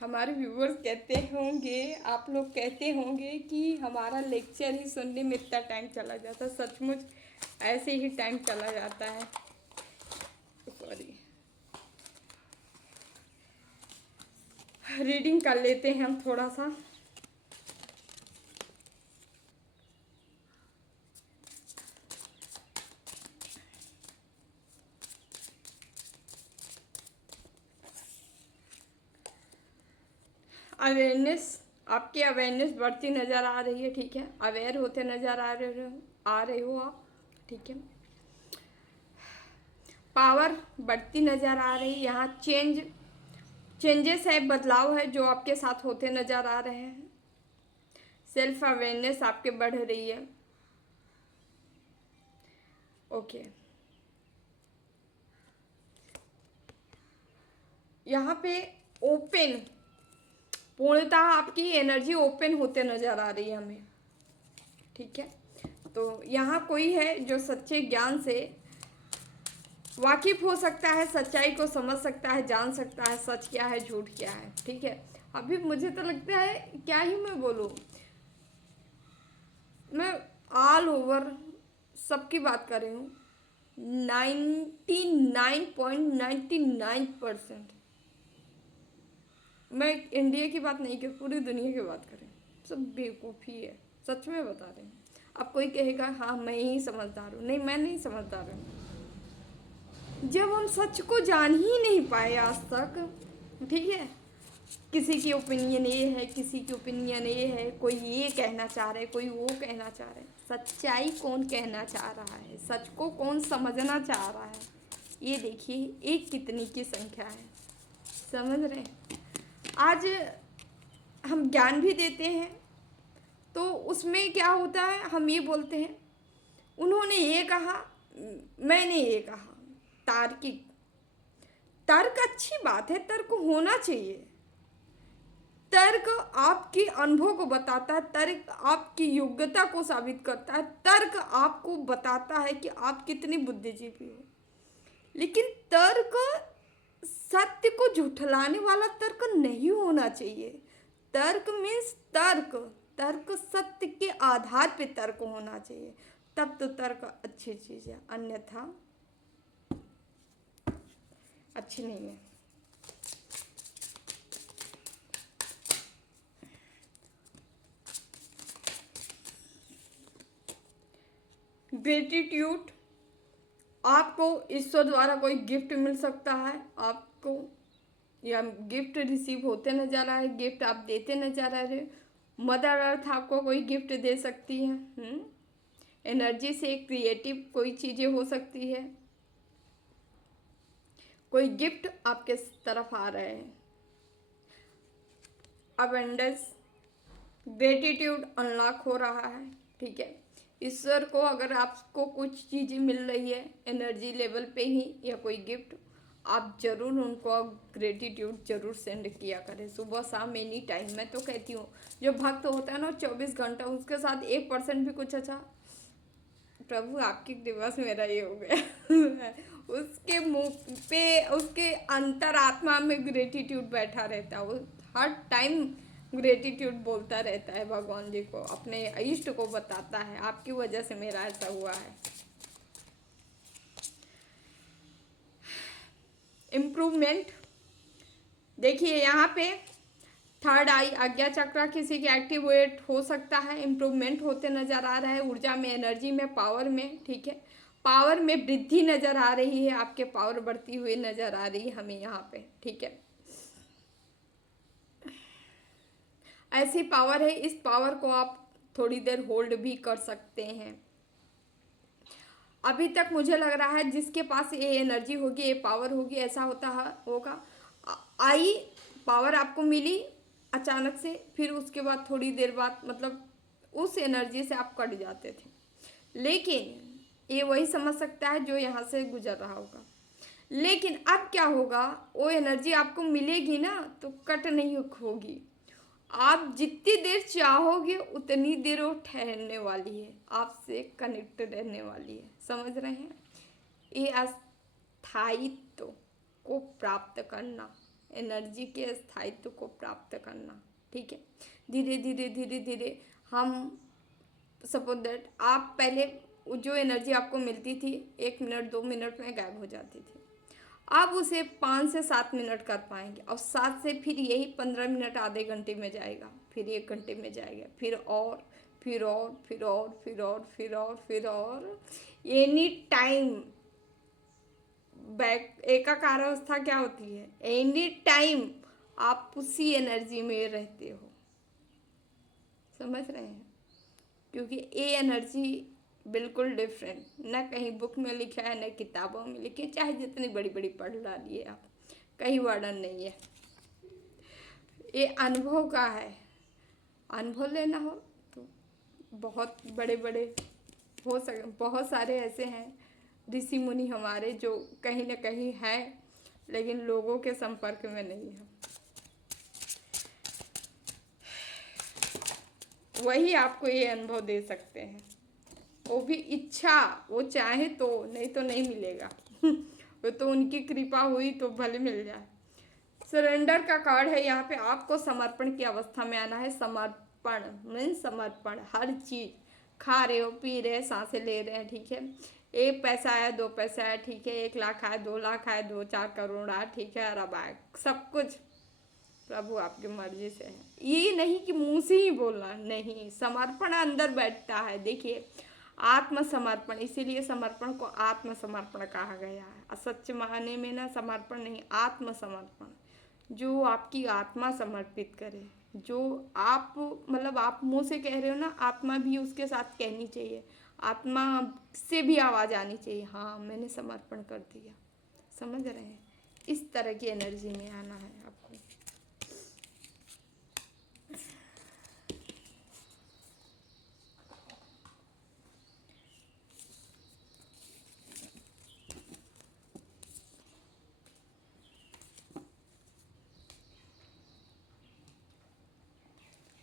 हमारे व्यूवर्स कहते होंगे, आप लोग कहते होंगे कि हमारा लेक्चर ही सुनने में इतना टाइम चला जाता है। सचमुच ऐसे ही टाइम चला जाता है। सॉरी, रीडिंग कर लेते हैं हम थोड़ा सा। अवेयरनेस, आपकी अवेयरनेस बढ़ती नज़र आ रही है। ठीक है, अवेयर होते नज़र आ रहे हो आप। ठीक है, पावर बढ़ती नज़र आ रही है। यहाँ चेंजेस है, बदलाव है जो आपके साथ होते नज़र आ रहे हैं। सेल्फ अवेयरनेस आपके बढ़ रही है। ओके, यहाँ पे ओपन, पूर्णतः आपकी एनर्जी ओपन होते नज़र आ रही है हमें। ठीक है, तो यहाँ कोई है जो सच्चे ज्ञान से वाकिफ हो सकता है, सच्चाई को समझ सकता है, जान सकता है सच क्या है झूठ क्या है। ठीक है, अभी मुझे तो लगता है, क्या ही मैं बोलूँ, मैं ऑल ओवर सबकी बात कर रही हूँ। 99.99% मैं इंडिया की बात नहीं कर, पूरी दुनिया की बात करें, सब बेवकूफ़ी है। सच में बता रहे हैं। अब कोई कहेगा हाँ मैं ही समझदार हूँ, नहीं मैं नहीं समझदार हूँ। जब हम सच को जान ही नहीं पाए आज तक, ठीक है, किसी की ओपिनियन ये है, किसी की ओपिनियन ये है, कोई ये कहना चाह रहा है, कोई वो कहना चाह रहा है। सच्चाई कौन कहना चाह रहा है, सच को कौन समझना चाह रहा है, ये देखिए एक कितनी की संख्या है। समझ रहे हैं। आज हम ज्ञान भी देते हैं तो उसमें क्या होता है, हम ये बोलते हैं उन्होंने ये कहा, मैंने ये कहा। तार्किक, तर्क अच्छी बात है, तर्क होना चाहिए। तर्क आपके अनुभव को बताता है, तर्क आपकी योग्यता को साबित करता है, तर्क आपको बताता है कि आप कितनी बुद्धिजीवी हो। लेकिन तर्क सत्य को झुठलाने वाला तर्क नहीं होना चाहिए। तर्क मीन्स तर्क, तर्क सत्य के आधार पे तर्क होना चाहिए, तब तो तर्क अच्छी चीज़ है, अन्यथा अच्छी नहीं है। ग्रेटिट्यूड, आपको ईश्वर द्वारा कोई गिफ्ट मिल सकता है आपको, या गिफ्ट रिसीव होते नजर आ रहे, गिफ्ट आप देते नजर आ रहे। मदर अर्थ आपको कोई गिफ्ट दे सकती है। एनर्जी से क्रिएटिव कोई चीज़ें हो सकती है। कोई गिफ्ट आपके तरफ आ रहे हैं। अबंडेंस, ग्रेटिट्यूड अनलॉक हो रहा है। ठीक है, ईश्वर को अगर आपको कुछ चीज़ें मिल रही है एनर्जी लेवल पे ही या कोई गिफ्ट, आप ज़रूर उनको ग्रेटिट्यूड ज़रूर सेंड किया करें, सुबह शाम एनी टाइम। मैं तो कहती हूँ जो भक्त होता है ना 24 घंटा, उसके साथ 1% भी कुछ अच्छा, प्रभु आपकी कृपा से मेरा ये हो गया उसके मुंह पे, उसके अंतरात्मा में ग्रेटिट्यूड बैठा रहता है। वो हर टाइम ग्रेटिट्यूड बोलता रहता है भगवान जी को, अपने इष्ट को बताता है आपकी वजह से मेरा ऐसा हुआ है। इम्प्रूवमेंट देखिए यहाँ पे थर्ड आई आज्ञा चक्र किसी के एक्टिवेट हो सकता है, इम्प्रूवमेंट होते नजर आ रहा है, ऊर्जा में, एनर्जी में, पावर में, ठीक है। पावर में वृद्धि नजर आ रही है, आपके पावर बढ़ती हुई नजर आ रही है हमें यहाँ पे, ठीक है। ऐसी पावर है, इस पावर को आप थोड़ी देर होल्ड भी कर सकते हैं। अभी तक मुझे लग रहा है जिसके पास ये एनर्जी होगी, ये पावर होगी, ऐसा होता होगा। आई पावर आपको मिली अचानक से, फिर उसके बाद थोड़ी देर बाद मतलब उस एनर्जी से आप कट जाते थे, लेकिन ये वही समझ सकता है जो यहाँ से गुजर रहा होगा। लेकिन अब क्या होगा, वो एनर्जी आपको मिलेगी ना तो कट नहीं होगी, आप जितनी देर चाहोगे उतनी देर वो ठहरने वाली है, आपसे कनेक्ट रहने वाली है, समझ रहे हैं। ये स्थायित्व को प्राप्त करना, एनर्जी के स्थायित्व को प्राप्त करना, ठीक है। धीरे धीरे धीरे धीरे हम सपोज दैट आप पहले जो एनर्जी आपको मिलती थी 1 मिनट 2 मिनट में गायब हो जाती थी, आप उसे 5 से 7 मिनट कर पाएंगे, और 7 से फिर यही 15 मिनट आधे घंटे में जाएगा, फिर 1 घंटे में जाएगा, फिर और फिर और फिर और फिर और फिर और फिर और एनी टाइम बैक एकाकार अवस्था क्या होती है, एनी टाइम आप उसी एनर्जी में रहते हो, समझ रहे हैं। क्योंकि ये एनर्जी बिल्कुल डिफरेंट, न कहीं बुक में लिखा है न किताबों में लिखी, चाहे जितनी बड़ी बड़ी पढ़ डालिए आप, कहीं वर्णन नहीं है। ये अनुभव का है, अनुभव लेना हो तो बहुत बड़े बड़े हो सके, बहुत सारे ऐसे हैं ऋषि मुनि हमारे जो कहीं न कहीं हैं, लेकिन लोगों के संपर्क में नहीं है। वही आपको ये अनुभव दे सकते हैं, वो भी इच्छा, वो चाहे तो, नहीं तो नहीं मिलेगा वो तो उनकी कृपा हुई तो भले मिल जाए। सरेंडर का कार्ड है यहाँ पे, आपको समर्पण की अवस्था में आना है। समर्पण मीन्स समर्पण, हर चीज़, खा रहे हो, पी रहे, सांसें ले रहे हैं, ठीक है। 1 पैसा आया 2 पैसा आया, ठीक है, 1 लाख आया 2 लाख आया 2-4 करोड़ आया, ठीक है, अरब आया, सब कुछ प्रभु आपकी मर्जी से है। ये नहीं कि मुंह से ही बोलना, नहीं, समर्पण अंदर बैठता है। देखिए आत्मसमर्पण, इसीलिए समर्पण को आत्मसमर्पण कहा गया है। सच्चे मायने में ना समर्पण नहीं, आत्मसमर्पण, जो आपकी आत्मा समर्पित करे, जो आप मतलब आप मुंह से कह रहे हो ना, आत्मा भी उसके साथ कहनी चाहिए, आत्मा से भी आवाज़ आनी चाहिए, हाँ मैंने समर्पण कर दिया, समझ रहे हैं। इस तरह की एनर्जी में आना है आपको।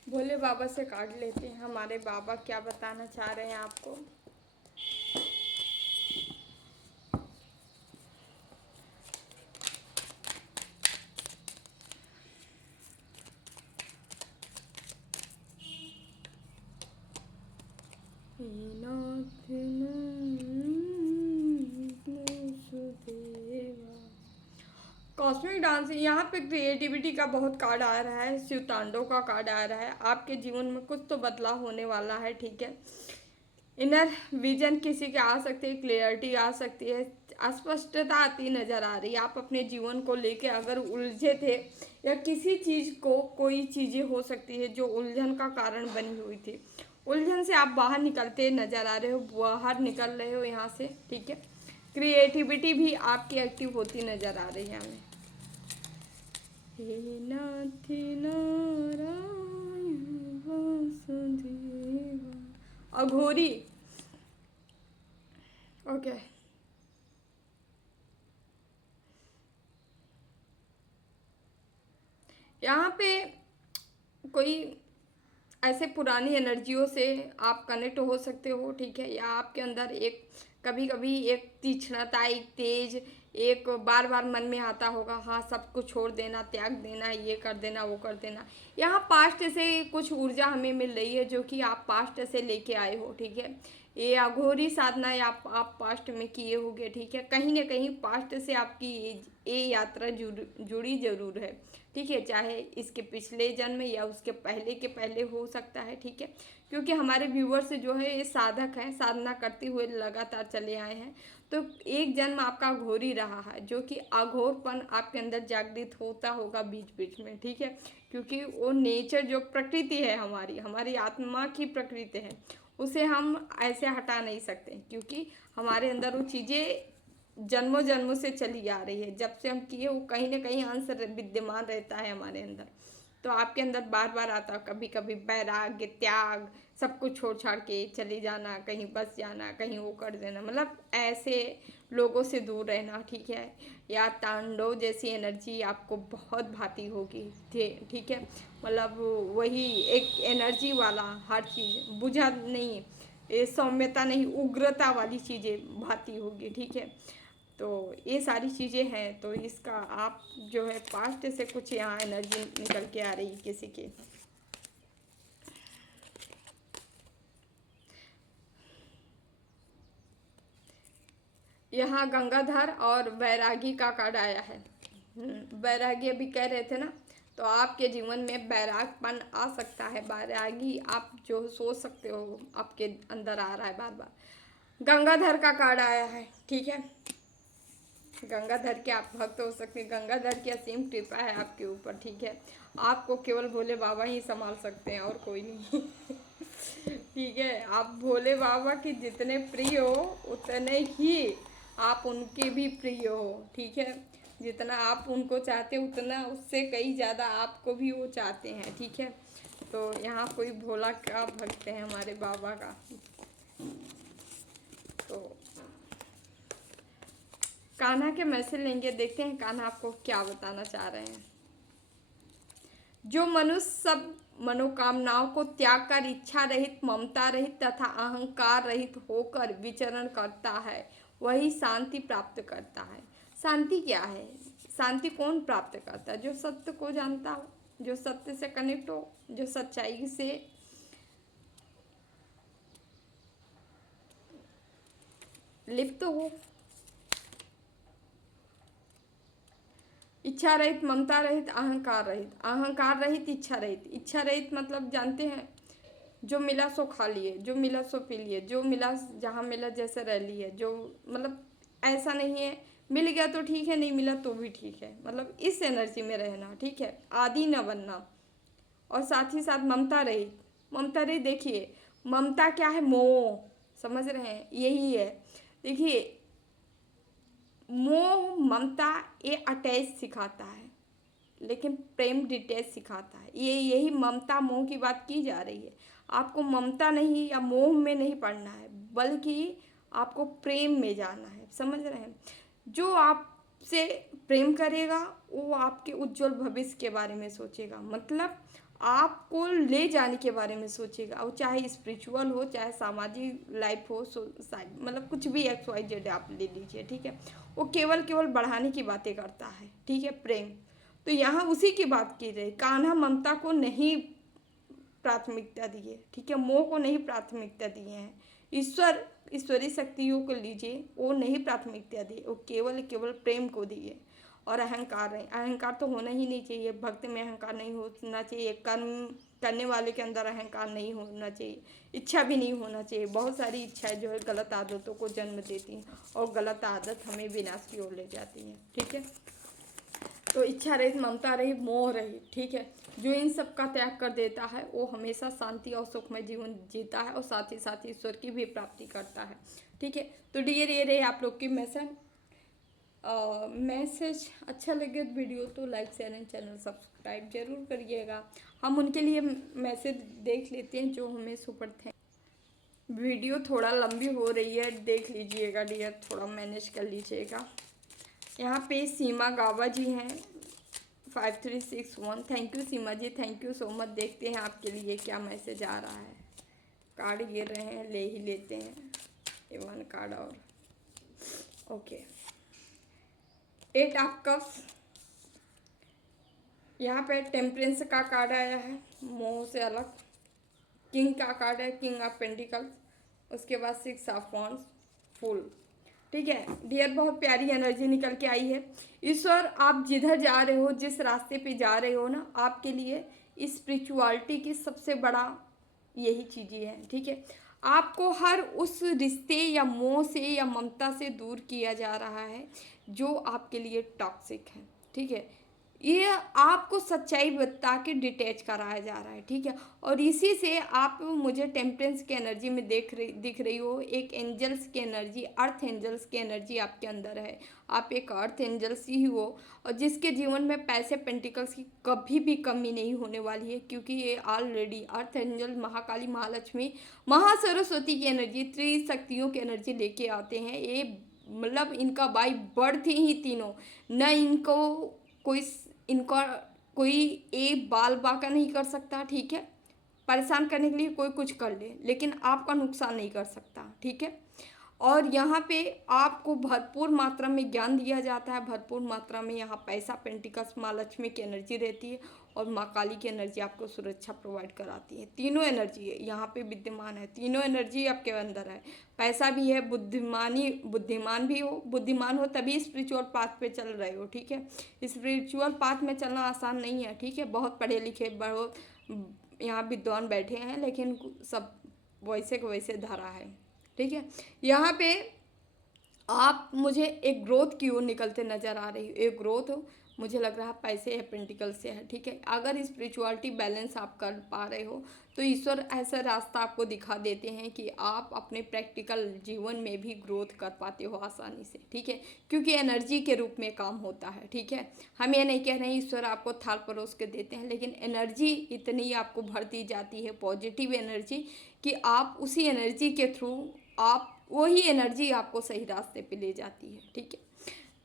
भोले बाबा से कार्ड लेते हैं, हमारे बाबा क्या बताना चाह रहे हैं आपको। कॉस्मिक डांस यहाँ पे क्रिएटिविटी का बहुत कार्ड आ रहा है, शिव तांडव का कार्ड आ रहा है। आपके जीवन में कुछ तो बदलाव होने वाला है, ठीक है। इनर विजन किसी के आ सकती है, क्लियरिटी आ सकती है, अस्पष्टता आती नज़र आ रही है। आप अपने जीवन को लेके अगर उलझे थे, या किसी चीज़ को, कोई चीज़ें हो सकती है जो उलझन का कारण बनी हुई थी, उलझन से आप बाहर निकलते नज़र आ रहे हो, बाहर निकल रहे हो यहाँ से, ठीक है। क्रिएटिविटी भी आपकी एक्टिव होती नज़र आ रही है हमें। हे नाथ नारायण वासुदेवा, अघोरी, ओके। यहाँ पे कोई ऐसे पुरानी एनर्जियों से आप कनेक्ट हो सकते हो, ठीक है। या आपके अंदर एक कभी कभी एक तीक्ष्णता, एक तेज, एक बार बार मन में आता होगा, हाँ सब कुछ छोड़ देना, त्याग देना, ये कर देना, वो कर देना। यहाँ पास्ट से कुछ ऊर्जा हमें मिल रही है जो कि आप पास्ट से लेके आए हो, ठीक है। ये अघोरी साधना आप पास्ट में किए होगे, ठीक है। कहीं ना कहीं पास्ट से आपकी ये यात्रा जुड़ी जरूर है, ठीक है। चाहे इसके पिछले जन्म या उसके पहले हो सकता है, ठीक है। क्योंकि हमारे व्यूवर्स जो है ये साधक हैं, साधना करते हुए लगातार चले आए हैं। तो एक जन्म आपका अघोरी रहा है, जो कि अघोरपन आपके अंदर जागृत होता होगा बीच बीच में, ठीक है। क्योंकि वो नेचर जो प्रकृति है, हमारी हमारी आत्मा की प्रकृति है, उसे हम ऐसे हटा नहीं सकते, क्योंकि हमारे अंदर वो चीज़ें जन्मों जन्मों से चली आ रही है। जब से हम किए वो कहीं ना कहीं अंश विद्यमान रहता है हमारे अंदर। तो आपके अंदर बार बार आता, कभी कभी वैराग्य, त्याग, सब कुछ छोड़ छाड़ के चले जाना, कहीं बस जाना, कहीं वो कर देना, मतलब ऐसे लोगों से दूर रहना, ठीक है। या तांडव जैसी एनर्जी आपको बहुत भाती होगी, ठीक है। मतलब वही एक एनर्जी वाला हर चीज़ बुझा नहीं, ये सौम्यता नहीं, उग्रता वाली चीज़ें भाती होगी, ठीक है। तो ये सारी चीज़ें हैं। तो इसका आप जो है पास्ट से कुछ यहाँ एनर्जी निकल के आ रही किसी की। यहाँ गंगाधर और वैरागी का कार्ड आया है। वैरागी अभी कह रहे थे ना, तो आपके जीवन में बैरागपन आ सकता है। बैरागी आप जो सोच सकते हो आपके अंदर आ रहा है बार बार। गंगाधर का कार्ड आया है, ठीक है। गंगाधर के आप भक्त हो सकते हैं, गंगाधर की असीम कृपा है आपके ऊपर, ठीक है। आपको केवल भोले बाबा ही संभाल सकते हैं और कोई नहीं। ठीक है, आप भोले बाबा के जितने प्रिय हो उतने ही आप उनके भी प्रिय हो, ठीक है। जितना आप उनको चाहते हो उतना उससे कई ज़्यादा आपको भी वो चाहते हैं, ठीक है। तो यहाँ कोई भोला का भक्त है हमारे बाबा का। तो कान्हा के मैसेज लेंगे, देखते हैं कान्हा आपको क्या बताना चाह रहे हैं। जो मनुष्य सब मनोकामनाओं को त्याग कर इच्छा रहित, ममता रहित तथा अहंकार रहित होकर विचरण करता है, वही शांति प्राप्त करता है। शांति क्या है? शांति कौन प्राप्त करता है? जो सत्य को जानता हो, जो सत्य से कनेक्ट हो, जो सच्चाई से लिप्त हो। इच्छा रहित, ममता रहित, अहंकार रहित। अहंकार रहित, इच्छा रहित। इच्छा रहित मतलब जानते हैं, जो मिला सो खा लिए, जो मिला सो पी लिए, जो मिला जहाँ मिला जैसे रह लिए, जो मतलब ऐसा नहीं है मिल गया तो ठीक है, नहीं मिला तो भी ठीक है, मतलब इस एनर्जी में रहना, ठीक है। आदि न बनना। और साथ ही साथ ममता रहित। ममता रहित देखिए, ममता क्या है? मोह, समझ रहे हैं, यही है। देखिए, मोह ममता ये अटैच सिखाता है, लेकिन प्रेम डिटेच सिखाता है। ये यही ममता मोह की बात की जा रही है। आपको ममता नहीं या मोह में नहीं पड़ना है, बल्कि आपको प्रेम में जाना है, समझ रहे हैं। जो आपसे प्रेम करेगा वो आपके उज्जवल भविष्य के बारे में सोचेगा, मतलब आपको ले जाने के बारे में सोचेगा। और चाहे स्पिरिचुअल हो, चाहे सामाजिक लाइफ हो, मतलब कुछ भी XYZ आप ले लीजिए, ठीक है। वो केवल केवल बढ़ाने की बातें करता है, ठीक है, प्रेम। तो यहाँ उसी की बात की रही। कान्हा ममता को नहीं प्राथमिकता दिए, ठीक है, मोह को नहीं प्राथमिकता दिए हैं। ईश्वरीय शक्तियों को लीजिए, वो नहीं प्राथमिकता दिए, वो केवल केवल प्रेम को दिए। और अहंकार नहीं, अहंकार तो होना ही नहीं चाहिए। भक्त में अहंकार नहीं होना चाहिए, कर्म करने वाले के अंदर अहंकार नहीं होना चाहिए, इच्छा भी नहीं होना चाहिए। बहुत सारी इच्छाएं जो है गलत आदतों को जन्म देती हैं, और गलत आदत हमें विनाश की ओर ले जाती हैं, ठीक है। तो इच्छा रहित, ममता रहित, मोह रहित, ठीक है। जो इन सब का त्याग कर देता है वो हमेशा शांति और सुखमय जीवन जीता है, और साथ ही साथ ईश्वर की भी प्राप्ति करता है, ठीक है। तो डियर ये रहे आप लोग की मैसेज। अच्छा लगे वीडियो तो like share and channel subscribe जरूर करिएगा। हम उनके लिए मैसेज देख लेते हैं जो हमें सुपर थे। वीडियो थोड़ा लंबी हो रही है, देख लीजिएगा डियर, थोड़ा मैनेज कर लीजिएगा। यहाँ पे सीमा गावा जी हैं, 5361। Thank you Seema ji, thank you so much. देखते हैं आपके लिए क्या मैसेज आ रहा है। कार्ड गिर रहे हैं, ले ही लेते हैं ये 1 कार्ड और। ओके, 8 ऑफ कप्स, यहाँ पे टेम्परेंस का कार्ड आया है, मोह से अलग। किंग का कार्ड है, किंग ऑफ पेंटिकल्स, उसके बाद 6 ऑफ वॉन्ड्स, फुल। ठीक है डियर, बहुत प्यारी एनर्जी निकल के आई है। ईश्वर, आप जिधर जा रहे हो, जिस रास्ते पे जा रहे हो ना, आपके लिए स्पिरिचुअलिटी की सबसे बड़ा यही चीज़ें हैं। ठीक है, आपको हर उस रिश्ते या मोह से या ममता से दूर किया जा रहा है जो आपके लिए टॉक्सिक है। ठीक है, ये आपको सच्चाई बता के डिटैच कराया जा रहा है। ठीक है, और इसी से आप मुझे टेम्परेंस की एनर्जी में दिख रही हो। एक एंजल्स की एनर्जी, अर्थ एंजल्स की एनर्जी आपके अंदर है। आप एक अर्थ एंजल्स ही हो, और जिसके जीवन में पैसे पेंटिकल्स की कभी भी कमी नहीं होने वाली है, क्योंकि ये ऑलरेडी अर्थ एंजल महाकाली, महालक्ष्मी, महासरस्वती की एनर्जी, त्रिशक्तियों की एनर्जी लेके आते हैं। ये मतलब इनका बाई बर्थ ही तीनों, न इनको कोई इनका कोई एक बाल बाका नहीं कर सकता। ठीक है, परेशान करने के लिए कोई कुछ कर ले, लेकिन आपका नुकसान नहीं कर सकता। ठीक है, और यहाँ पे आपको भरपूर मात्रा में ज्ञान दिया जाता है, भरपूर मात्रा में यहाँ पैसा, पेंटिकल्स, माँ लक्ष्मी की एनर्जी रहती है, और माँ काली की एनर्जी आपको सुरक्षा प्रोवाइड कराती है। तीनों एनर्जी है यहाँ पे विद्यमान है, तीनों एनर्जी आपके अंदर है। पैसा भी है, बुद्धिमान भी हो, बुद्धिमान हो तभी स्पिरिचुअल पाथ पे चल रहे हो। ठीक है, स्पिरिचुअल पाथ में चलना आसान नहीं है। ठीक है, बहुत पढ़े लिखे, बहुत यहाँ विद्वान बैठे हैं, लेकिन सब वैसे को वैसे धरा है। ठीक है, यहाँ पे आप मुझे एक ग्रोथ की ओर निकलते नज़र आ रही हो। एक ग्रोथ हो, मुझे लग रहा है पैसे या पेंटिकल से है। ठीक है, अगर स्पिरिचुअलिटी बैलेंस आप कर पा रहे हो तो ईश्वर ऐसा रास्ता आपको दिखा देते हैं कि आप अपने प्रैक्टिकल जीवन में भी ग्रोथ कर पाते हो आसानी से। ठीक है, क्योंकि एनर्जी के रूप में काम होता है। ठीक है, हम ये नहीं कह रहे हैं ईश्वर आपको थाल परोस के देते हैं, लेकिन एनर्जी इतनी आपको भर दी जाती है, पॉजिटिव एनर्जी, कि आप उसी एनर्जी के थ्रू आप वही एनर्जी आपको सही रास्ते पे ले जाती है। ठीक है,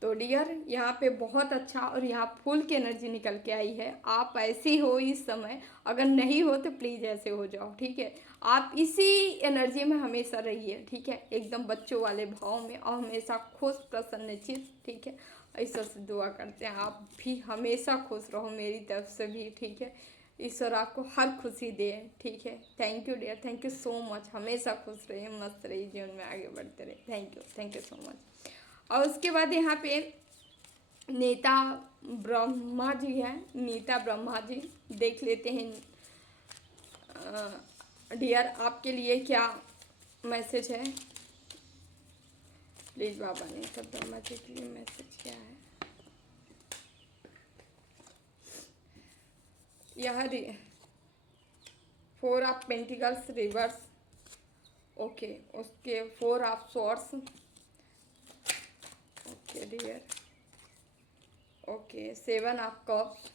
तो डियर यहाँ पे बहुत अच्छा, और यहाँ फुल की एनर्जी निकल के आई है। आप ऐसे हो इस समय, अगर नहीं हो तो प्लीज़ ऐसे हो जाओ। ठीक है, आप इसी एनर्जी में हमेशा रहिए। ठीक है, एकदम बच्चों वाले भाव में, और हमेशा खुश प्रसन्नचित। ठीक है, ईश्वर से दुआ करते हैं आप भी हमेशा खुश रहो, मेरी तरफ से भी। ठीक है, ईश्वर आपको हर खुशी दे। ठीक है, thank you dear, thank you so much. हमेशा खुश रहिए, मस्त रहिए, जीवन में आगे बढ़ते रहिए। Thank you so much. और उसके बाद यहाँ पे नीता ब्रह्मा जी हैं, नीता ब्रह्मा जी, देख लेते हैं डियर आपके लिए क्या मैसेज है। प्लीज़ बाबा नीता ब्रह्मा जी के लिए मैसेज क्या है। यह 4 ऑफ पेंटिकल्स रिवर्स, ओके, उसके 4 of swords, okay dear, okay, 7 of cups,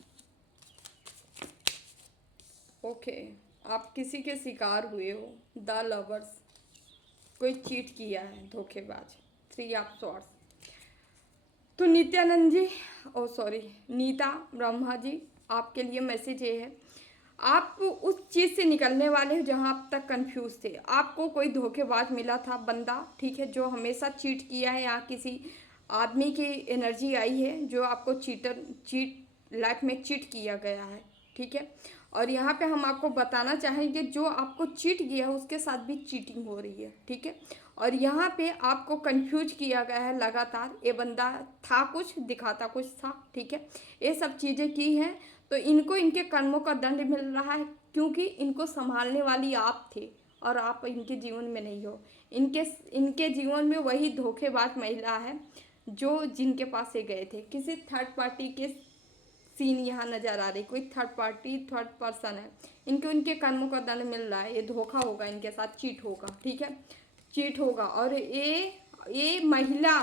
okay, आप किसी के शिकार हुए हो, द लवर्स, कोई चीट किया है, धोखेबाज, 3 ऑफ स्वॉर्ड्स। तो नित्यानंद जी, ओ सॉरी, नीता ब्रह्मा जी, आपके लिए मैसेज ये है, आप उस चीज़ से निकलने वाले हो जहाँ आप तक कंफ्यूज थे। आपको कोई धोखेबाज मिला था बंदा, ठीक है, जो हमेशा चीट किया है, या किसी आदमी की एनर्जी आई है जो आपको चीट लाइफ में चीट किया गया है। ठीक है, और यहाँ पे हम आपको बताना चाहेंगे जो आपको चीट किया है उसके साथ भी चीटिंग हो रही है। ठीक है, और यहाँ पे आपको कंफ्यूज किया गया है लगातार। ये बंदा था कुछ, दिखाता कुछ था। ठीक है, ये सब चीज़ें की हैं, तो इनको इनके कर्मों का दंड मिल रहा है, क्योंकि इनको संभालने वाली आप थे और आप इनके जीवन में नहीं हो। इनके जीवन में वही धोखेबाज महिला है जो जिनके पास ये गए थे। किसी थर्ड पार्टी के सीन यहाँ नज़र आ रही, कोई थर्ड पर्सन है। इनको इनके कर्मों का दंड मिल रहा है। ये धोखा होगा, इनके साथ चीट होगा। ठीक है, चीट होगा, और ये महिला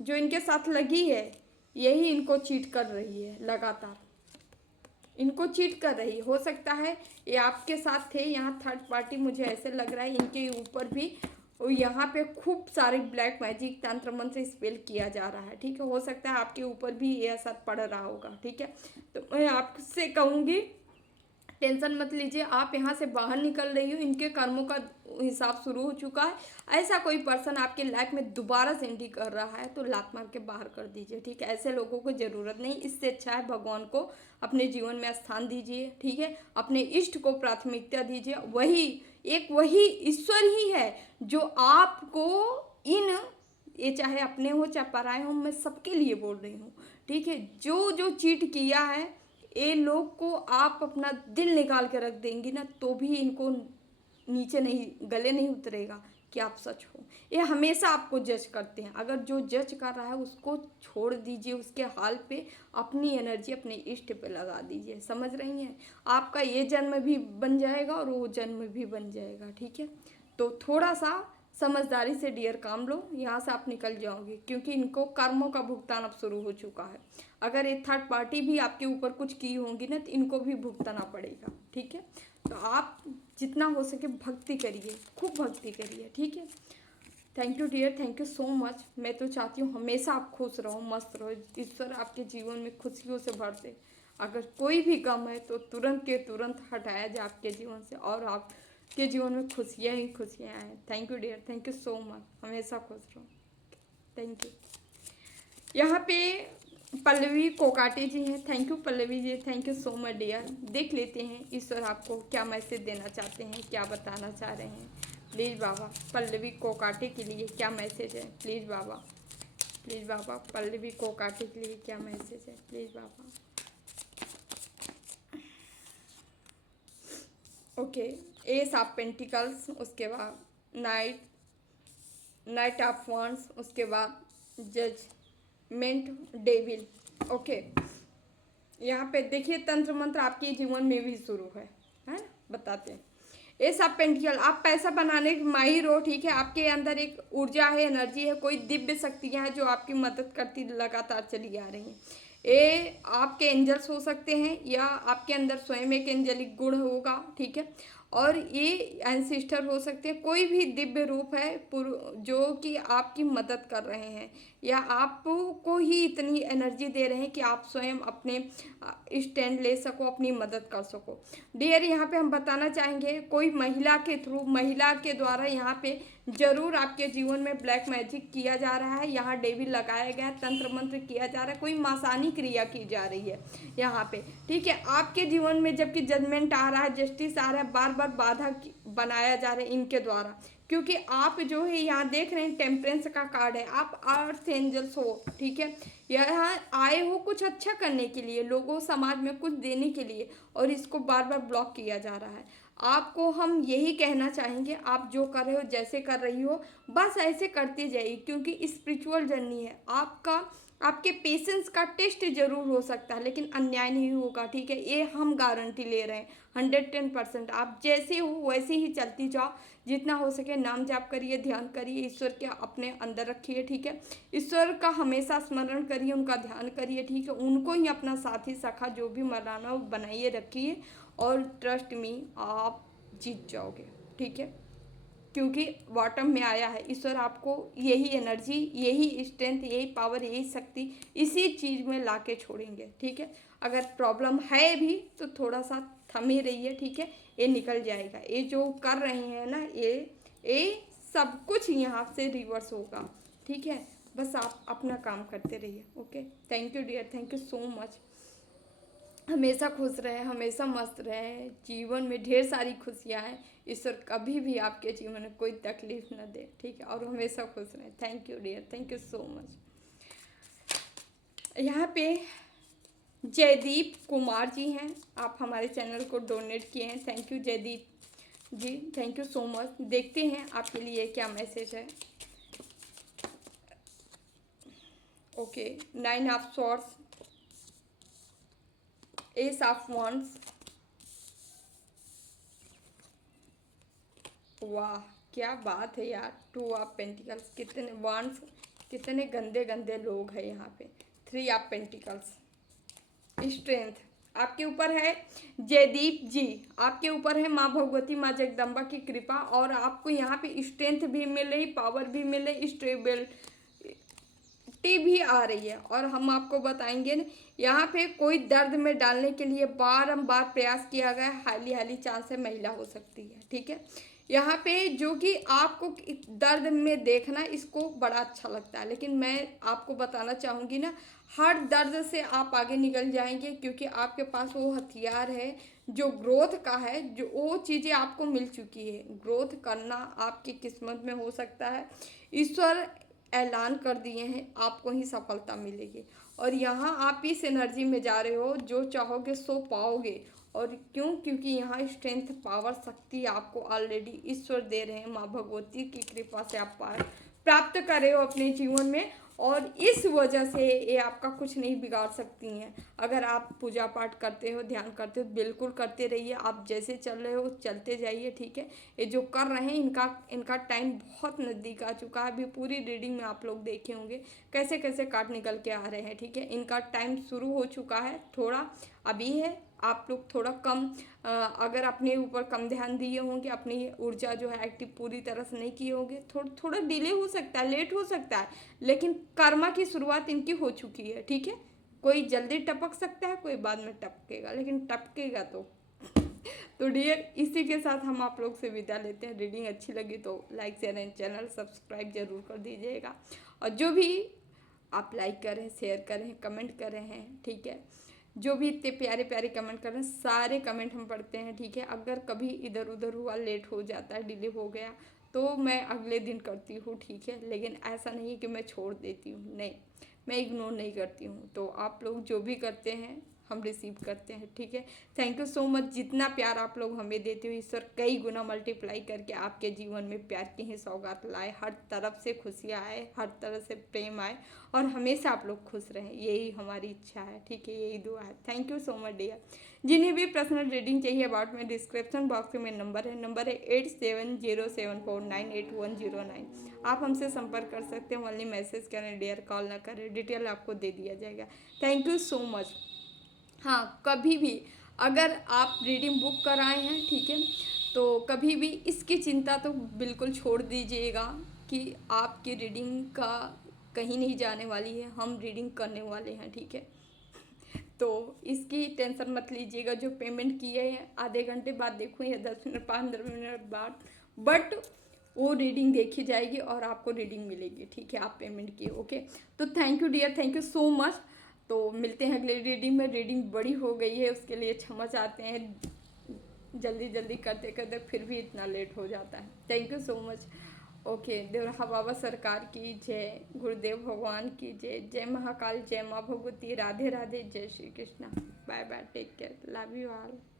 जो इनके साथ लगी है यही इनको चीट कर रही है, लगातार इनको चीट कर रही। हो सकता है ये आपके साथ थे, यहाँ थर्ड पार्टी मुझे ऐसे लग रहा है इनके ऊपर भी और यहाँ पे खूब सारे ब्लैक मैजिक तंत्र मंत्र स्पेल किया जा रहा है, ठीक है। हो सकता है आपके ऊपर भी ये असर पड़ रहा होगा, ठीक है। तो मैं आपसे कहूँगी टेंशन मत लीजिए, आप यहाँ से बाहर निकल रही हो, इनके कर्मों का हिसाब शुरू हो चुका है। ऐसा कोई पर्सन आपके लाइफ में दोबारा से एंट्री कर रहा है तो लात मार के बाहर कर दीजिए, ठीक है। ऐसे लोगों को ज़रूरत नहीं, इससे अच्छा है भगवान को अपने जीवन में स्थान दीजिए, ठीक है। अपने इष्ट को प्राथमिकता दीजिए, वही ईश्वर ही है जो आपको इन, ये चाहे अपने हो चाहे पराए हो, मैं सबके लिए बोल रही हूँ, ठीक है। जो जो चीट किया है ये लोग को आप अपना दिल निकाल के रख देंगी ना तो भी इनको नीचे नहीं, गले नहीं उतरेगा कि आप सच हो। ये हमेशा आपको जज करते हैं, अगर जो जज कर रहा है उसको छोड़ दीजिए, उसके हाल पे अपनी एनर्जी अपने इष्ट पे लगा दीजिए, समझ रही हैं। आपका ये जन्म भी बन जाएगा और वो जन्म भी बन जाएगा, ठीक है। तो थोड़ा सा समझदारी से डियर काम लो, यहाँ से आप निकल जाओगे, क्योंकि इनको कर्मों का भुगतान अब शुरू हो चुका है। अगर एक थर्ड पार्टी भी आपके ऊपर कुछ की होंगी ना तो इनको भी भुगतना पड़ेगा, ठीक है। तो आप जितना हो सके भक्ति करिए, खूब भक्ति करिए, ठीक है। Thank you dear, thank you so much. मैं तो चाहती हूँ हमेशा आप खुश रहो, मस्त रहो, ईश्वर आपके जीवन में खुशियों से भर दे। अगर कोई भी गम है तो तुरंत के तुरंत हटाया जाए आपके जीवन से और आपके जीवन में खुशियाँ ही खुशियाँ आए। Thank you dear, thank you so much, हमेशा खुश रहो, थैंक यू। यहाँ पे पल्लवी कोकाटे जी हैं, thank you Pallavi ji, thank you so much dear. देख लेते हैं ईश्वर आपको क्या मैसेज देना चाहते हैं, क्या बताना चाह रहे हैं। प्लीज़ बाबा पल्लवी कोकाटे के लिए क्या मैसेज है, प्लीज़ बाबा, प्लीज़ बाबा पल्लवी कोकाटे के लिए क्या मैसेज है, please Baba. Okay, S of pentacles, उसके बाद नाइट ऑफ वॉन्ड्स, उसके बाद जजमेंट डेविल। ओके, यहाँ पे देखिए तंत्र मंत्र आपके जीवन में भी शुरू है ना, बताते हैं। ये सब पेंटिकल, आप पैसा बनाने के माहिर हो, ठीक है। आपके अंदर एक ऊर्जा है, एनर्जी है, कोई दिव्य शक्तियाँ हैं जो आपकी मदद करती लगातार चली आ रही हैं। ये आपके एंजल्स हो सकते हैं या आपके अंदर स्वयं एक एंजलिक गुण होगा, ठीक है। और ये एंसिस्टर हो सकते हैं, कोई भी दिव्य रूप है जो कि आपकी मदद कर रहे हैं या आपको ही इतनी एनर्जी दे रहे हैं कि आप स्वयं अपने स्टैंड ले सको, अपनी मदद कर सको। डियर यहाँ पे हम बताना चाहेंगे कोई महिला के थ्रू, महिला के द्वारा यहाँ पे जरूर आपके जीवन में ब्लैक मैजिक किया जा रहा है। यहाँ डेविल लगाया गया है, तंत्र मंत्र किया जा रहा है, कोई मासानी क्रिया की जा रही है यहाँ पे, ठीक है। आपके जीवन में जबकि जजमेंट आ रहा है, जस्टिस आ रहा है, बार बार बाधा बनाया जा रहा है इनके द्वारा, क्योंकि आप जो है यहाँ देख रहे हैं टेम्परेंस का कार्ड है, आप अर्थ एंजल्स हो, ठीक है। यहाँ आए हो कुछ अच्छा करने के लिए, लोगों समाज में कुछ देने के लिए, और इसको बार बार ब्लॉक किया जा रहा है। आपको हम यही कहना चाहेंगे, आप जो कर रहे हो, जैसे कर रही हो, बस ऐसे करते जाइए, क्योंकि स्पिरिचुअल जर्नी है आपका। आपके पेशेंस का टेस्ट जरूर हो सकता है लेकिन अन्याय नहीं होगा, ठीक है। ये हम गारंटी ले रहे हैं 110%। आप जैसे हो वैसे ही चलती जाओ, जितना हो सके नाम जाप करिए, ध्यान करिए, ईश्वर के अपने अंदर रखिए, ठीक है। ईश्वर का हमेशा स्मरण करिए, उनका ध्यान करिए, ठीक है। उनको ही अपना साथी सखा जो भी मनाना हो बनाइए रखिए, और ट्रस्ट मी आप जीत जाओगे, ठीक है। क्योंकि बॉटम में आया है ईश्वर, आपको यही एनर्जी, यही स्ट्रेंथ, यही पावर, यही शक्ति इसी चीज़ में ला के छोड़ेंगे, ठीक है। अगर प्रॉब्लम है भी तो थोड़ा सा थमे रहिए, ठीक है। ये निकल जाएगा, ये जो कर रहे हैं ना, ये सब कुछ यहाँ से रिवर्स होगा, ठीक है। बस आप अपना काम करते रहिए। Okay, thank you dear, thank you so much. हमेशा खुश रहे, हमेशा मस्त रहे, जीवन में ढेर सारी खुशियाँ हैं। ईश्वर कभी भी आपके जीवन में कोई तकलीफ न दे, ठीक है। और हमेशा खुश रहें। Thank you dear, thank you so much. यहाँ पे जयदीप कुमार जी हैं, आप हमारे चैनल को डोनेट किए हैं, thank you Jaydeep ji, thank you so much. देखते हैं आपके लिए क्या मैसेज है। Okay, 9 of swords, ace of wands, वाह क्या बात है यार, 2 ऑफ पेंटिकल्स, कितने वॉन्ड्स, कितने गंदे गंदे लोग हैं यहाँ पे। 3 ऑफ पेंटिकल्स, स्ट्रेंथ, आपके ऊपर है जयदीप जी, आपके ऊपर है माँ भगवती माँ जगदम्बा की कृपा, और आपको यहाँ पे स्ट्रेंथ भी मिल रही, पावर भी मिल रही, स्टेबल भी आ रही है। और हम आपको बताएंगे न, यहाँ पे कोई दर्द में डालने के लिए बारंबार प्रयास किया गया, हाईली हाईली चांस है महिला हो सकती है, ठीक है। यहाँ पे जो कि आपको दर्द में देखना इसको बड़ा अच्छा लगता है, लेकिन मैं आपको बताना चाहूँगी ना, हर दर्द से आप आगे निकल जाएंगे, क्योंकि आपके पास वो हथियार है जो ग्रोथ का है, जो वो चीज़ें आपको मिल चुकी है। ग्रोथ करना आपकी किस्मत में हो सकता है, ईश्वर ऐलान कर दिए हैं, आपको ही सफलता मिलेगी। और यहाँ आप इस एनर्जी में जा रहे हो, जो चाहोगे सो पाओगे। और क्यों? क्योंकि यहाँ स्ट्रेंथ, पावर, शक्ति आपको ऑलरेडी ईश्वर दे रहे हैं, माँ भगवती की कृपा से आप प्राप्त कर रहे हो अपने जीवन में। और इस वजह से ये आपका कुछ नहीं बिगाड़ सकती हैं। अगर आप पूजा पाठ करते हो, ध्यान करते हो, बिल्कुल करते रहिए। आप जैसे चल रहे हो चलते जाइए, ठीक है। ये जो कर रहे हैं इनका टाइम बहुत नज़दीक आ चुका है। अभी पूरी रीडिंग में आप लोग देखे होंगे कैसे कैसे कार्ड निकल के आ रहे हैं, ठीक है। इनका टाइम शुरू हो चुका है, थोड़ा अभी है। आप लोग थोड़ा कम अगर अपने ऊपर कम ध्यान दिए होंगे, अपनी ऊर्जा जो है एक्टिव पूरी तरह से नहीं किए होंगे, थोड़ा डिले हो सकता है, लेट हो सकता है, लेकिन कर्मा की शुरुआत इनकी हो चुकी है, ठीक है। कोई जल्दी टपक सकता है, कोई बाद में टपकेगा, लेकिन टपकेगा तो डियर, इसी के साथ हम आप लोग से विदा लेते हैं। रीडिंग अच्छी लगी तो like share and channel subscribe जरूर कर दीजिएगा। और जो भी आप लाइक करें, शेयर करें, कमेंट कर रहे हैं, ठीक है, जो भी इतने प्यारे प्यारे कमेंट कर रहे हैं, सारे कमेंट हम पढ़ते हैं, ठीक है। अगर कभी इधर उधर हुआ, लेट हो जाता है, डिले हो गया, तो मैं अगले दिन करती हूँ, ठीक है। लेकिन ऐसा नहीं है कि मैं छोड़ देती हूँ, नहीं, मैं इग्नोर नहीं करती हूँ। तो आप लोग जो भी करते हैं हम रिसीव करते हैं, ठीक है। Thank you so much. जितना प्यार आप लोग हमें देते हो, ईश्वर कई गुना मल्टीप्लाई करके आपके जीवन में प्यार की ही सौगात लाए, हर तरफ से खुशियाँ आए, हर तरह से प्रेम आए, और हमेशा आप लोग खुश रहें, यही हमारी इच्छा है, ठीक है, यही दुआ है। Thank you so much dear. जिन्हें भी पर्सनल रीडिंग चाहिए अबाउट में, डिस्क्रिप्शन बॉक्स में नंबर है 8707498109। आप हमसे संपर्क कर सकते हैं, ओनली मैसेज करें डियर, कॉल ना करें, डिटेल आपको दे दिया जाएगा। Thank you so much. हाँ, कभी भी अगर आप रीडिंग बुक कराए हैं, ठीक है, तो कभी भी इसकी चिंता तो बिल्कुल छोड़ दीजिएगा कि आपकी रीडिंग का कहीं नहीं जाने वाली है, हम रीडिंग करने वाले हैं, ठीक है। तो इसकी टेंशन मत लीजिएगा। जो पेमेंट किए हैं आधे घंटे बाद देखो या 10 मिनट 15 मिनट बाद, बट वो रीडिंग देखी जाएगी और आपको रीडिंग मिलेगी, ठीक है, आप पेमेंट किए, ओके। तो thank you dear, thank you so much. तो मिलते हैं अगले रीडिंग में। रीडिंग बड़ी हो गई है, उसके लिए क्षमा चाहते हैं, जल्दी जल्दी करते करते फिर भी इतना लेट हो जाता है। Thank you so much. Okay, Devraha Baba सरकार की जय, गुरुदेव भगवान की जय, जय महाकाल, जय माँ भगवती, राधे राधे, जय Shri Krishna. Bye bye, take care, love you all.